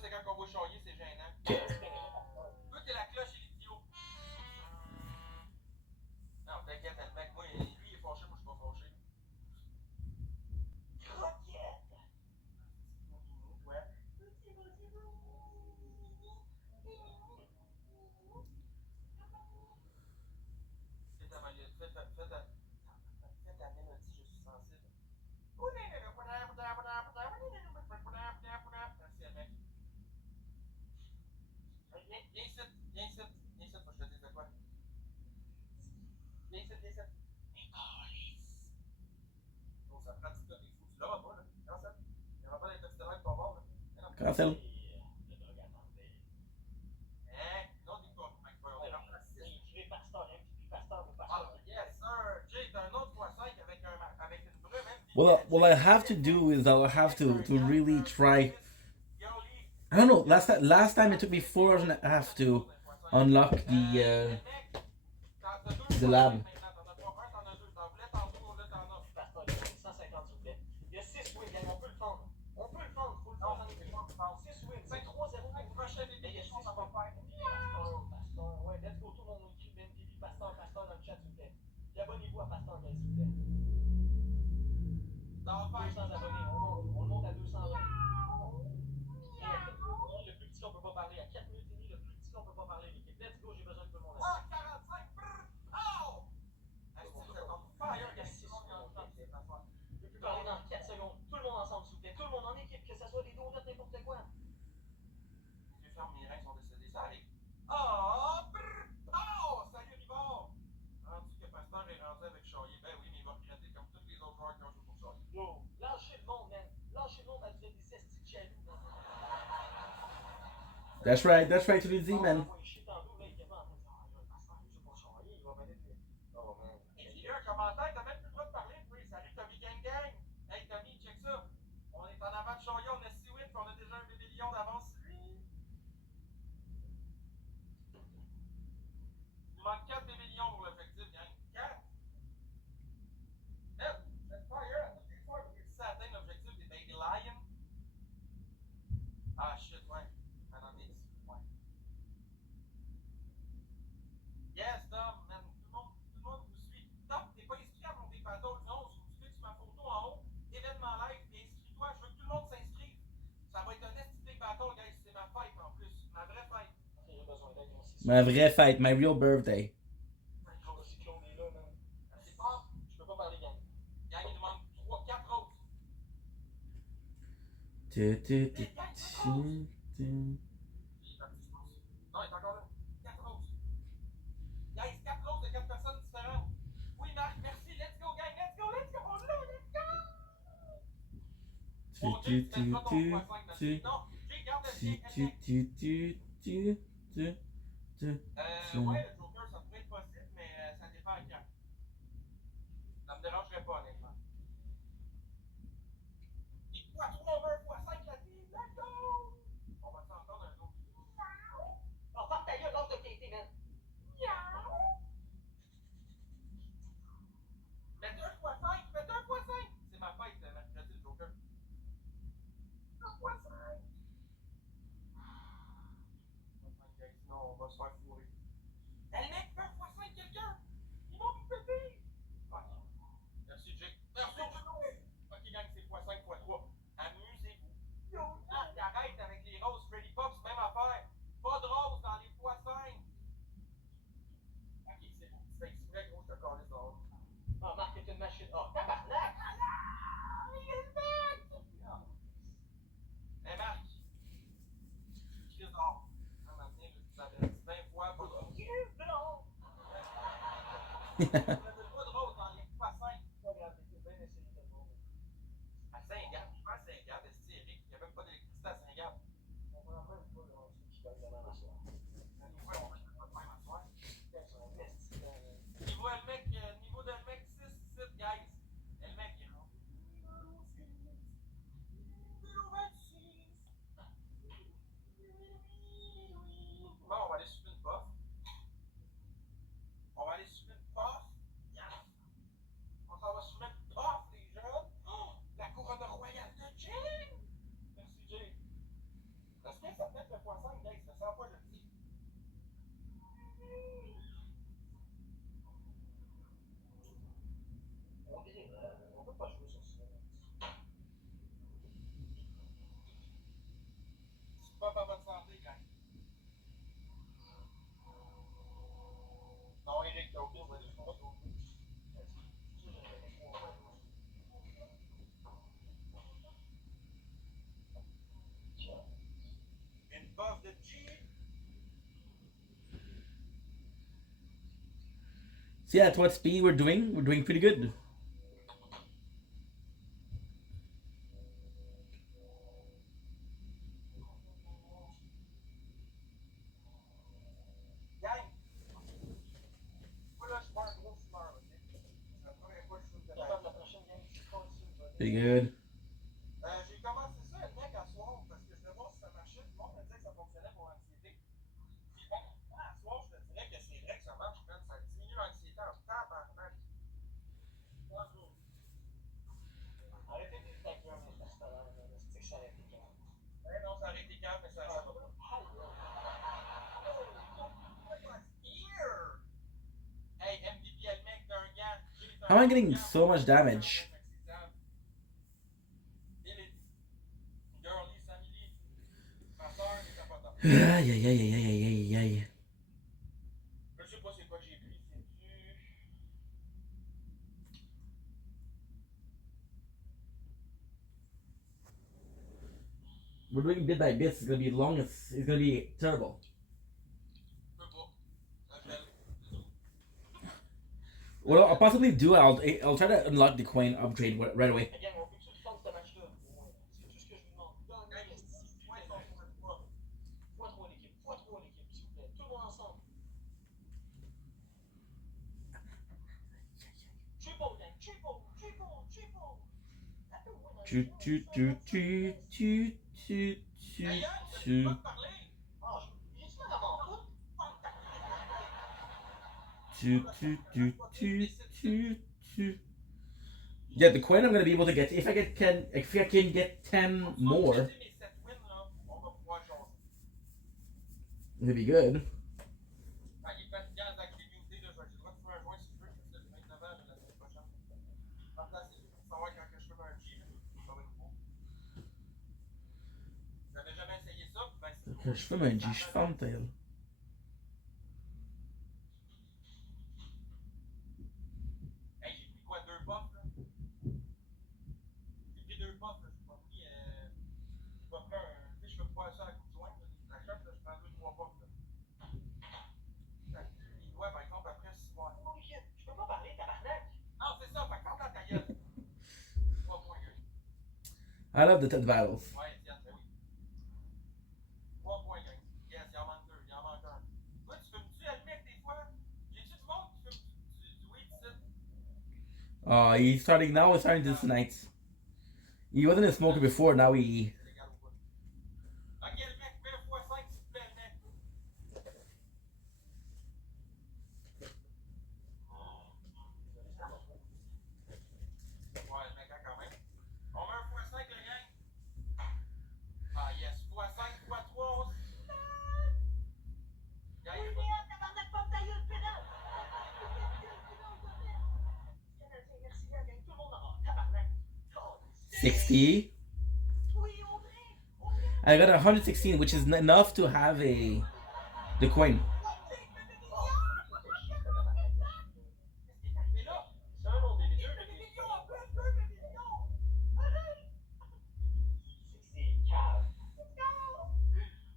c'est quand on voit charrier, c'est gênant. Okay. Toi, t'es la cloche et l'idiot. Non, t'inquiète, le mec, moi, lui, il est fâché, moi, je suis pas fâché. Croquette. Ouais. Fais ta mélodie, fais ta mélodie, je suis sensible. Merci, mec. Viens ici, faut que je te dise de quoi. Viens ici. Oh, ça prend du temps, il faut que tu l'auras pas, là. Quand ça? Il n'y aura pas d'intoxicant pour voir, là. Mais non. Cancel. Hein? Non, dis pas. What I have to do is I'll have to really try. I don't know. Last time it took me 4 hours and a half to unlock the lab. Pasteur, il y a 150, s'il vous plaît. Il y a 6 wins, gang. On peut le prendre. On peut le prendre. Faut le prendre. 6 wins. 5-3-0. Prochaine Mais il y a 6 émission, ça va wins. faire. Pasteur. Ouais, let's go. Tout le monde nous écrit BNTV. Pasteur dans le chat, s'il vous plaît. Puis abonnez-vous à Pasteur, guys, s'il vous plaît. Ça va 200 faire. abonnés. On monte à 220. Et à 4 minutes et demie, le plus petit, on peut pas parler. À 4 minutes et demie, le plus petit, on peut pas parler, l'équipe. Let's go, j'ai besoin de tout le monde. Ah, 45. Oh! C'est Est-ce bon, que c'est c'est bon. comme fire, Il y a guys? 6 secondes. Je peux plus parler dans 4 secondes. Tout le monde ensemble, s'il vous plaît. Tout le monde en équipe, que ce soit des donuts, n'importe quoi. Les fermes, mes reins sont décédés. Ça arrive. Ah! Oh! Salut, Rivard! Rendu que Pasteur est rendu avec Charrier. Ben oui, mais il va regretter comme tous les autres joueurs qui ont joué pour Charrier. Yo, lâchez le monde, man. Lâchez le monde, elle fait des estis de jaloux, man. That's right, to the Z, man. Moi, il chie tantôt, là, il était pas en train de dire, ah, là, le pasteur, il joue pour Charrier, il va peut-être. Oh, man. Et puis, un commentaire, t'as même plus le droit de parler, oui. Salut, Tommy Gang Gang. Hey, Tommy, check ça. On est en avant de Charrier, on a 6 wins, puis on a déjà un million d'avance sur lui. Il manque 4 millions pour l'effectif, gang. 4. Cette fois, à toutes les fois, vous réussissez à atteindre l'objectif des Baby Lions. Ah, shit, ouais. Maintenant, des ouais. Yes, Tom, man. Tout le monde vous suit. Tom, t'es pas inscrit à mon Big Battle 11. Faut que tu cliques sur ma photo en haut. Événement live, puis inscris-toi. Je veux que tout le monde s'inscrive. Ça va être un esti Big Battle, guys. C'est ma fête en plus. Ma vraie fête. J'ai besoin d'aide, moi aussi. Ma vraie fête, my real birthday. Claude aussi, Claude est là, man. Merci fort. Je peux pas parler, gang. Gang, il nous manque 4 roses. Non, il est encore là. 4 roses. Guys, 4 roses de 4 personnes différentes. Oui, Marc, merci. Let's go, gang. Let's go, let's go. On l'a, let's go. Bon, Jay, tu fais pas ton x5 là-dessus. Non, Jay, garde le chien. Ouais, le Joker, ça pourrait être possible, mais ça dépend à quand. Ça me dérangerait pas, honnêtement. Il quoi, 3 over x5 la team. Let's go. On va s'entendre un autre. Oh, ferme ta gueule, l'autre de TT, man. Mais 2 x5, mais 2 x5. C'est ma fête, mercredi, le Joker. 2 x5. Sinon, on va se faire fourrer. Elle met 2 x5 quelqu'un. Ils vont nous péter. Fuck. Merci, Jake. Merci, Jake. Ok, gang, c'est x5 x3. Amusez-vous. Ah, arrête avec les roses Freddy Pops, même affaire. Pas de roses dans les x5. Ok, c'est bon. Tu fais exprès, gros, je te calisse dehors. Oh, Marc est une machine. Oh, tabarnak! Mais Marc, Chris dehors. Un matin, je t'avais dit 20 fois, pas de rose. Non! Pas de rose dans les x5. Pas grave, t'es bien essayé de le voir. À Saint-Gab, je pense à Saint-Gab, est-ce Eric? Il n'y a même pas d'électricité à Saint-Gab. On prend même pas de rose qui va vraiment m'asseoir. Ouais, on va pas de même à soir. C'est un esti de- Niveau le mec, niveau de le mec 6, guys. Le mec est rendu. Bon, on va aller sur une puff. On va aller sur une puff. Yes. On s'en va sur une puff, les jeunes. Oh, la couronne royale de Jane. Merci, Jane. Est-ce que ça peut être le x5, guys? Ça sent pas le petit. On peut pas jouer sur ça. C'est pas par votre santé, gang. Non, Eric, t'as oublié, on va aller sur le photo. Une puff de G. See, at what speed we're doing pretty good. Gang! Moi, là, je suis pas un gros fumeur, ok? C'est la première fois que je fume de La ma femme, vie. la prochaine gang, c'est pas aussi une bonne. Pretty good. J'ai commencé ça le mec à soir parce que je voulais voir si ça marchait. Tout le monde me disait que ça fonctionnait pour l'anxiété. Puis bon, moi, à soir, je te dirais que c'est vrai que ça marche, man. Ça diminue l'anxiété en tabarnak. Arrêtez de faire un restaurant, là. C'est que ça aurait été grave. Ouais, non, ça aurait été calme, mais ça aurait pas. Hey, MVP, le mec d'un gars. How am I getting so much damage? Girlie, Samili. Ma soeur, est capotante. Aïe, aïe, aïe, aïe, aïe, aïe, aïe. Je sais pas c'est quoi que j'ai pris, c'est du. We're doing bit by bit. It's gonna be long. It's gonna be terrible. Je peux pas. Ça gèle. What I'll possibly do, I'll try to unlock the coin upgrade right away. Mais gang, on peut-tu le faire de ce match-là? C'est tout ce que je vous demande. Dans le game, fois 3 l'équipe, s'il vous plaît. Tout le monde ensemble. Triple, gang, triple. Tu, tu, tu, tu, tu, tu, tu, Aïe, tu. pas te parler. Ah, il est-tu là avant foot? Tu, tu, tu, tu, tu, tu. Yeah, the coin I'm gonna be able to get if I can get 10 more, Mes 7 wins, là, on va pouvoir jaser. it'll be good. Ah, il est fatigant, Zach, il est muté, là. J'ai le droit de faire un joint si tu veux, parce que j'ai 29 ans, la semaine prochaine. En place, c'est juste pour savoir quand que je fais un G, là. Ça va être beau. J'avais jamais essayé ça, ben c'est Je fais un G, je fais un tail. Hey, j'ai pris quoi, 2 puffs, là? J'ai pris 2 puffs, là. J'ai pas pris, un. Tu sais, je fais pas ça à coup de joint, là. La chope, là, je prends 2-3 puffs, là. Les doigts, par exemple, après 6 mois. Oh, shit, je peux pas parler, tabarnak. Non, c'est ça, fait que ferme dans ta gueule. 3 points, gueule. I love the TED battles. Ouais, Étienne, ben oui. 3 points, gang. Yes, il en manque 2, il en manque 1. Toi, tu fumes-tu allumer avec tes fois? J'ai-tu du monde qui fume du weed, ici? He's starting now. He's starting this night. He wasn't a smoker before. Now he. C'est légal ou pas? Ok, le mec, fais un x5, s'il te plaît, le mec. Ouais, le mec, hein, quand même. On met un x5, le gang. Ah, yes, x5, x3. Gang, il va- Tabarnak, pompe ta gueule, pédale. Merci, gang, tout le monde en bas. Tabarnak. 60. I got 116, which is enough to have the coin. Mais là, C'est un autre bébé. bébé million en plus, 2 bébés millions. C'est cave.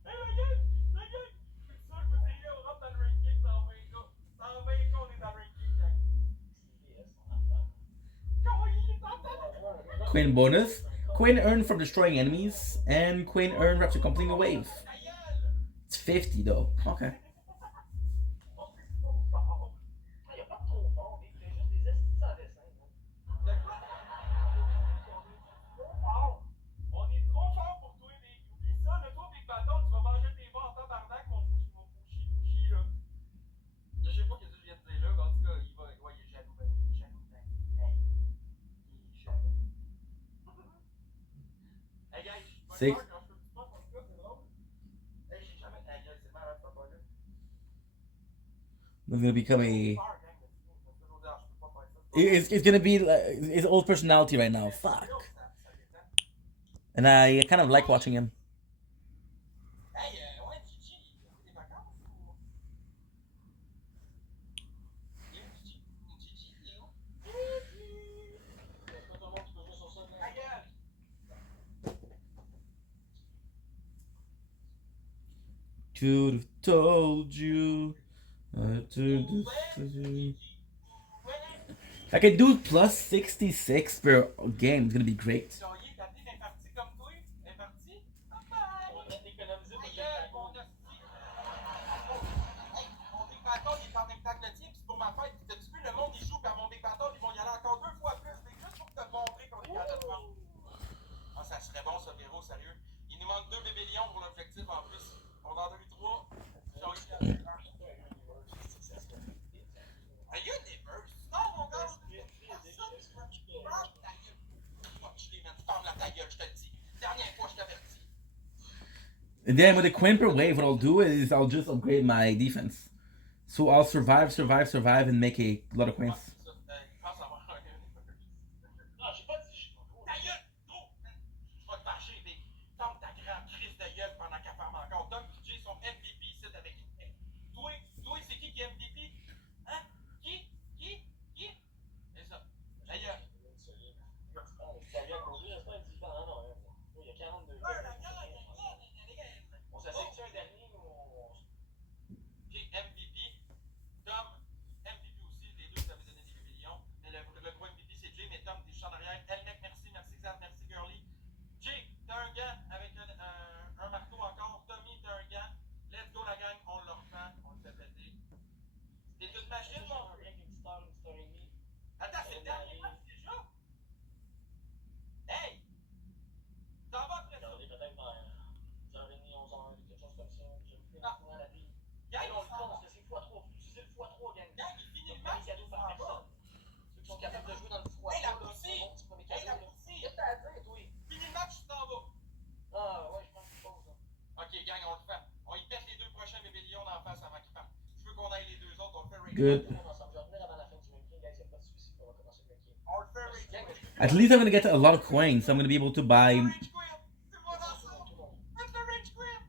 Hey, la gang, je suis sûr que vous diriez, on rentre dans le ranking dans 20 gars. Dans 20 gars, on est dans le ranking, gang. Coin bonus. Coin earned from destroying enemies, and coin earned after completing a wave. Ta gueule! It's 50 though. Okay. Il n'y a pas de trop fort, il y a juste des estis sans dessin. De quoi? Trop fort. On est trop fort pour toi, Big. Oublie ça, le toi, Big Bâton, tu vas manger tes bas en tabarnak, mon Fouchi, là. Je sais pas ce que je viens de dire là, mais en tout cas, il va. Ouais, il est jaloux, ben oui, il est jaloux. Ben, hey. Il est jaloux. Hey, guys, je C'est- me quand je fais du sport, en tout cas, c'est drôle. Hey, j'ai jamais. Hey, guys, c'est malade, ce pas là. It's gonna become a. Peur, gang, mais sinon, je peux pas faire ça. It's gonna be his old personality right now. Fuck. And I kind of like watching him. Hey, ouais, Gigi, il a des vacances ou. Il est où, Gigi? Gigi, il est où? Est-ce que tout le monde peut jouer sur ça? Ta gueule! Should have told you. If I could do plus 66 per game, it's gonna be great. Soyez tapé d'un parti comme toi, d'un parti? On va économiser pour Ta le gueule, mon hostie! Hey, mon Big Bâton, il est en même temps que le tien, pis c'est pour ma fête. T'as-tu vu le monde, il joue, pis à mon Big Bâton, ils vont y aller encore 2 fois plus. C'est juste pour te montrer qu'on est quand t'as de faire. Ah, ça serait bon, ça, Véro, sérieux. Il nous manque 2 bébés lions pour l'objectif en plus. On en a eu 3. Un universe? Non, mon gars, je les mets. Ferme ta gueule, je te le dis. Dernière fois, je t'avertis. And then with the Quinn per wave, what I'll do is I'll just upgrade my defense. So I'll survive, and make a lot of Quins. Non, j'ai pas dit. Ta gueule! Gros! Je vais te fâcher, Big. Ferme ta grande crise de gueule pendant qu'elle ferme encore. Tom et Jay sont MVP ici avec une. Toi, c'est qui est MVP? Hein? Qui? C'est ça. Ta gueule. Ça vient conduire, c'est pas différent, non. Il y a 42 On s'assied que c'est un dernier ou on. Jay MVP. Tom MVP aussi. Les deux, vous avez donné des millions. Mais le gros MVP, c'est Jay, mais Tom, t'es juste en arrière. Elmec, merci Xav, merci Girly. Jay, t'as un gant avec un marteau encore. Tommy, t'as un gant. Let's go la gang, on le refait, on le fait péter. T'es une machine, mon frère. Avec une star et demie. Attends, c'est le dernier match déjà? Hey! T'en vas après ça? Regardez peut-être vers 10h30, 11h, quelque chose comme ça. Je me fais Ah. dans la vie. Gang, On le prend parce que c'est x3. Faut utiliser le x3, gang. Gang, il finit le Pas match, des cadeaux il par s'en va. personne. Ceux qui sont capables de jouer dans le x3. Hey, la poussie! Hey, la Qu'est-ce poussie! que t'as à dire, toi? Fini le match, tu t'en vas. Ah, ouais, je pense que c'est pause, là. Ok, gang, on le fait. On y pète les 2 prochains bébés lions en face avant qu'ils partent. Je veux qu'on aille les 2 autres, on le fait rage. Good. Tout le monde ensemble. Je vais revenir avant la fin du ranking, guys. Y'a pas de soucis. On va commencer le ranking. On le fait rage. Gang, At least I'm gonna get a lot of coins, so I'm gonna be able to buy. Rage quit! C'est moi dans ça! Faites le rage quit!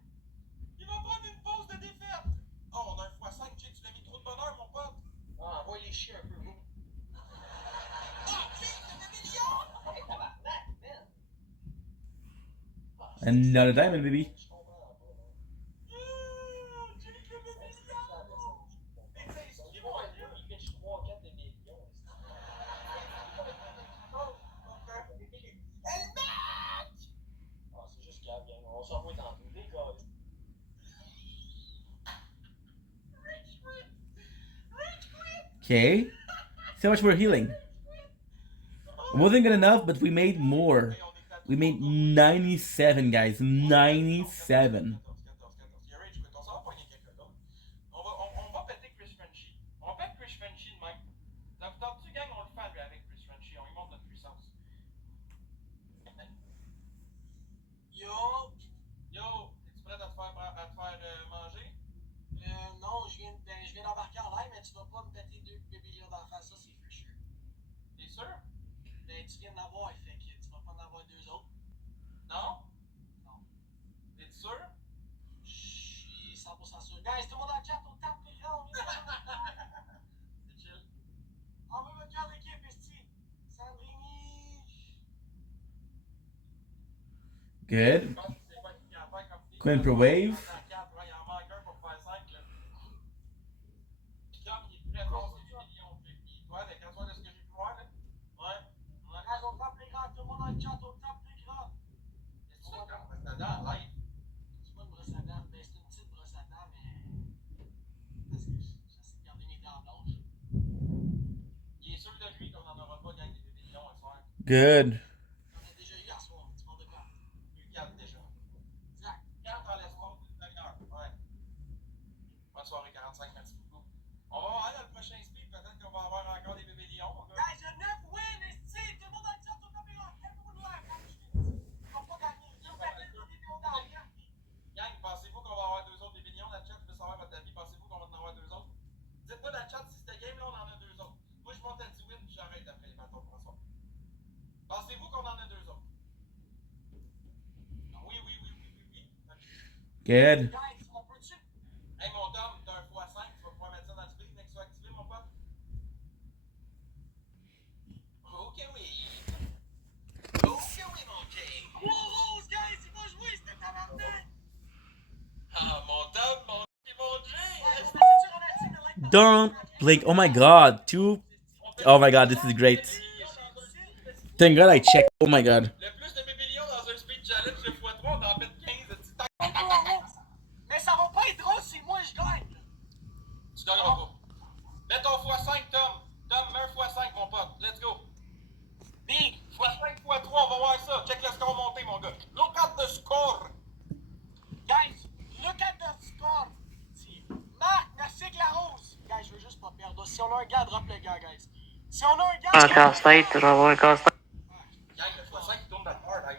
Il va prendre une pause de défaite! Oh, on a un x5, Jay, tu l'as mis trop de bonheur, mon pote! Ah, envoie les chiens un peu, gros. Ah, Jay, le bébé lion! Hey, tabarnak, man. Ah, Another diamond, baby. Je comprends pas, là. Jay, le bébé lion! Mais tu sais, Il excuse-moi, là. pitch 3-4 de millions. Ah, c'est juste grave, gang. On s'en va dans tous les gars. Okay. See how much we're healing. It wasn't good enough, but we made more. We made 97, guys. 97. On va péter Chris Frenchy. On pète Chris Frenchy de même. T'as-tu, gang, on le fait lui, avec Chris Frenchy. On lui montre notre puissance. Yo, Es-tu prêt à te faire manger? non, je viens d'embarquer en live, mais tu vas pas me péter 2 bébés lions d'en face, ça c'est for sure. T'es sûr? Ben, tu viens d'en avoir, fait que tu vas pas en avoir 2 autres. Non? Non. T'es sûr? Je suis 100% sûr. Guys, tout le monde en chat, on tape l'écran, on vient C'est chill. on veut votre carte d'équipe, esti. Sandrini. Good. Je pense que c'est quoi qu'il y a à faire comme fille. Quinn per wave. Il en manque un pour faire 5, là. Puis Tom, il est très fort, c'est 8 millions. Puis toi, avec un soir de ce que j'ai pu voir, là. Ouais. Guys, on tape l'écran, tout le monde en chat, on tape l'écran. C'est ça, quand on reste dedans, live. C'est pas une brosse à dents, ben c'est une petite brosse à dents, mais. Parce que j'essaie de garder mes dents blanches. Il est sûr de lui qu'on n'en aura pas gang des bébés lions un soir. Good. J'en ai déjà eu à soir, tu parles de quoi? Lui 4 déjà. Exact. 4 en l'espace d'une demi-heure. Ouais. Bonne soirée 45, merci beaucoup. On va voir dans le prochain speed, peut-être qu'on va avoir encore des bébés lions, mon gars. Guys, je 9 win, esti. Tout le monde en chat, on tape l'écran. Lève-vous le doigt, comme je l'ai dit. On va pas gagner. Ils ont fait des vidéos dans rien. Gang, pensez-vous qu'on va avoir 2 autres bébés lions dans le chat? Je veux savoir votre avis. Pensez-vous qu'on va en avoir 2 autres? Dites-moi dans le chat si cette game-là, on en a 2 autres. Moi, je monte à 10 wins, puis j'arrête après les bâtons pour soir. Pensez-vous qu'on en a 2 autres? Oui. Good. Guys, on peut-tu? Hey, mon Tom, t'as un x5, tu vas pouvoir mettre ça dans le speed, mais que soit activé, mon pote? Ok, oui. Ok, oui, mon Jay. Wow, Rose, guys, il va jouer, c'était tabarnak! Ah, mon Tom, mon Jay. Don't blink. Oh my god. 2. Oh my god, this is great. Thank god I checked. Oh my god. Le plus de bébés lions dans un speed challenge de x3, on en fait 15 de petit tac. Mais ça va pas être drôle si moi je gagne! Tu donneras pas. Mets ton x5, Tom. Tom, mets un x5, mon pote. Let's go. Big, Fois 5 fois 3, on va voir ça. Check le score monté, mon gars. Look at the score. Guys, look at the score. Marc, merci Clarose. Guys, je veux juste pas perdre. Si on a un gars, drop le gars, guys. Si on a un gars... Casse-tête, je vais avoir un casse-tête. Gang, le fois 5 qui tourne dans le hard, hein.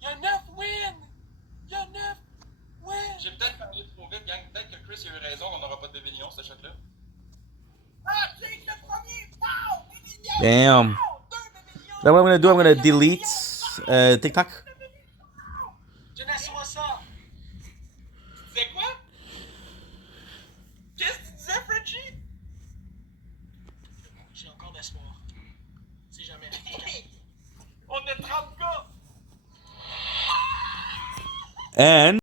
Il y a 9 wins. Il y a 9 wins. J'ai peut-être parlé trop vite, gang. Peut-être que Chris a eu raison, on n'aura pas de Bébéillon, ce shot-là. Ah, Jake, le premier. Wow! Damn. Then what I'm gonna do, I'm gonna delete TikTok. Jeunesse, vois ça. Tu disais quoi? Qu'est-ce que tu disais, Frenchie? J'ai encore d'espoir. Si jamais. On est 30 gars! And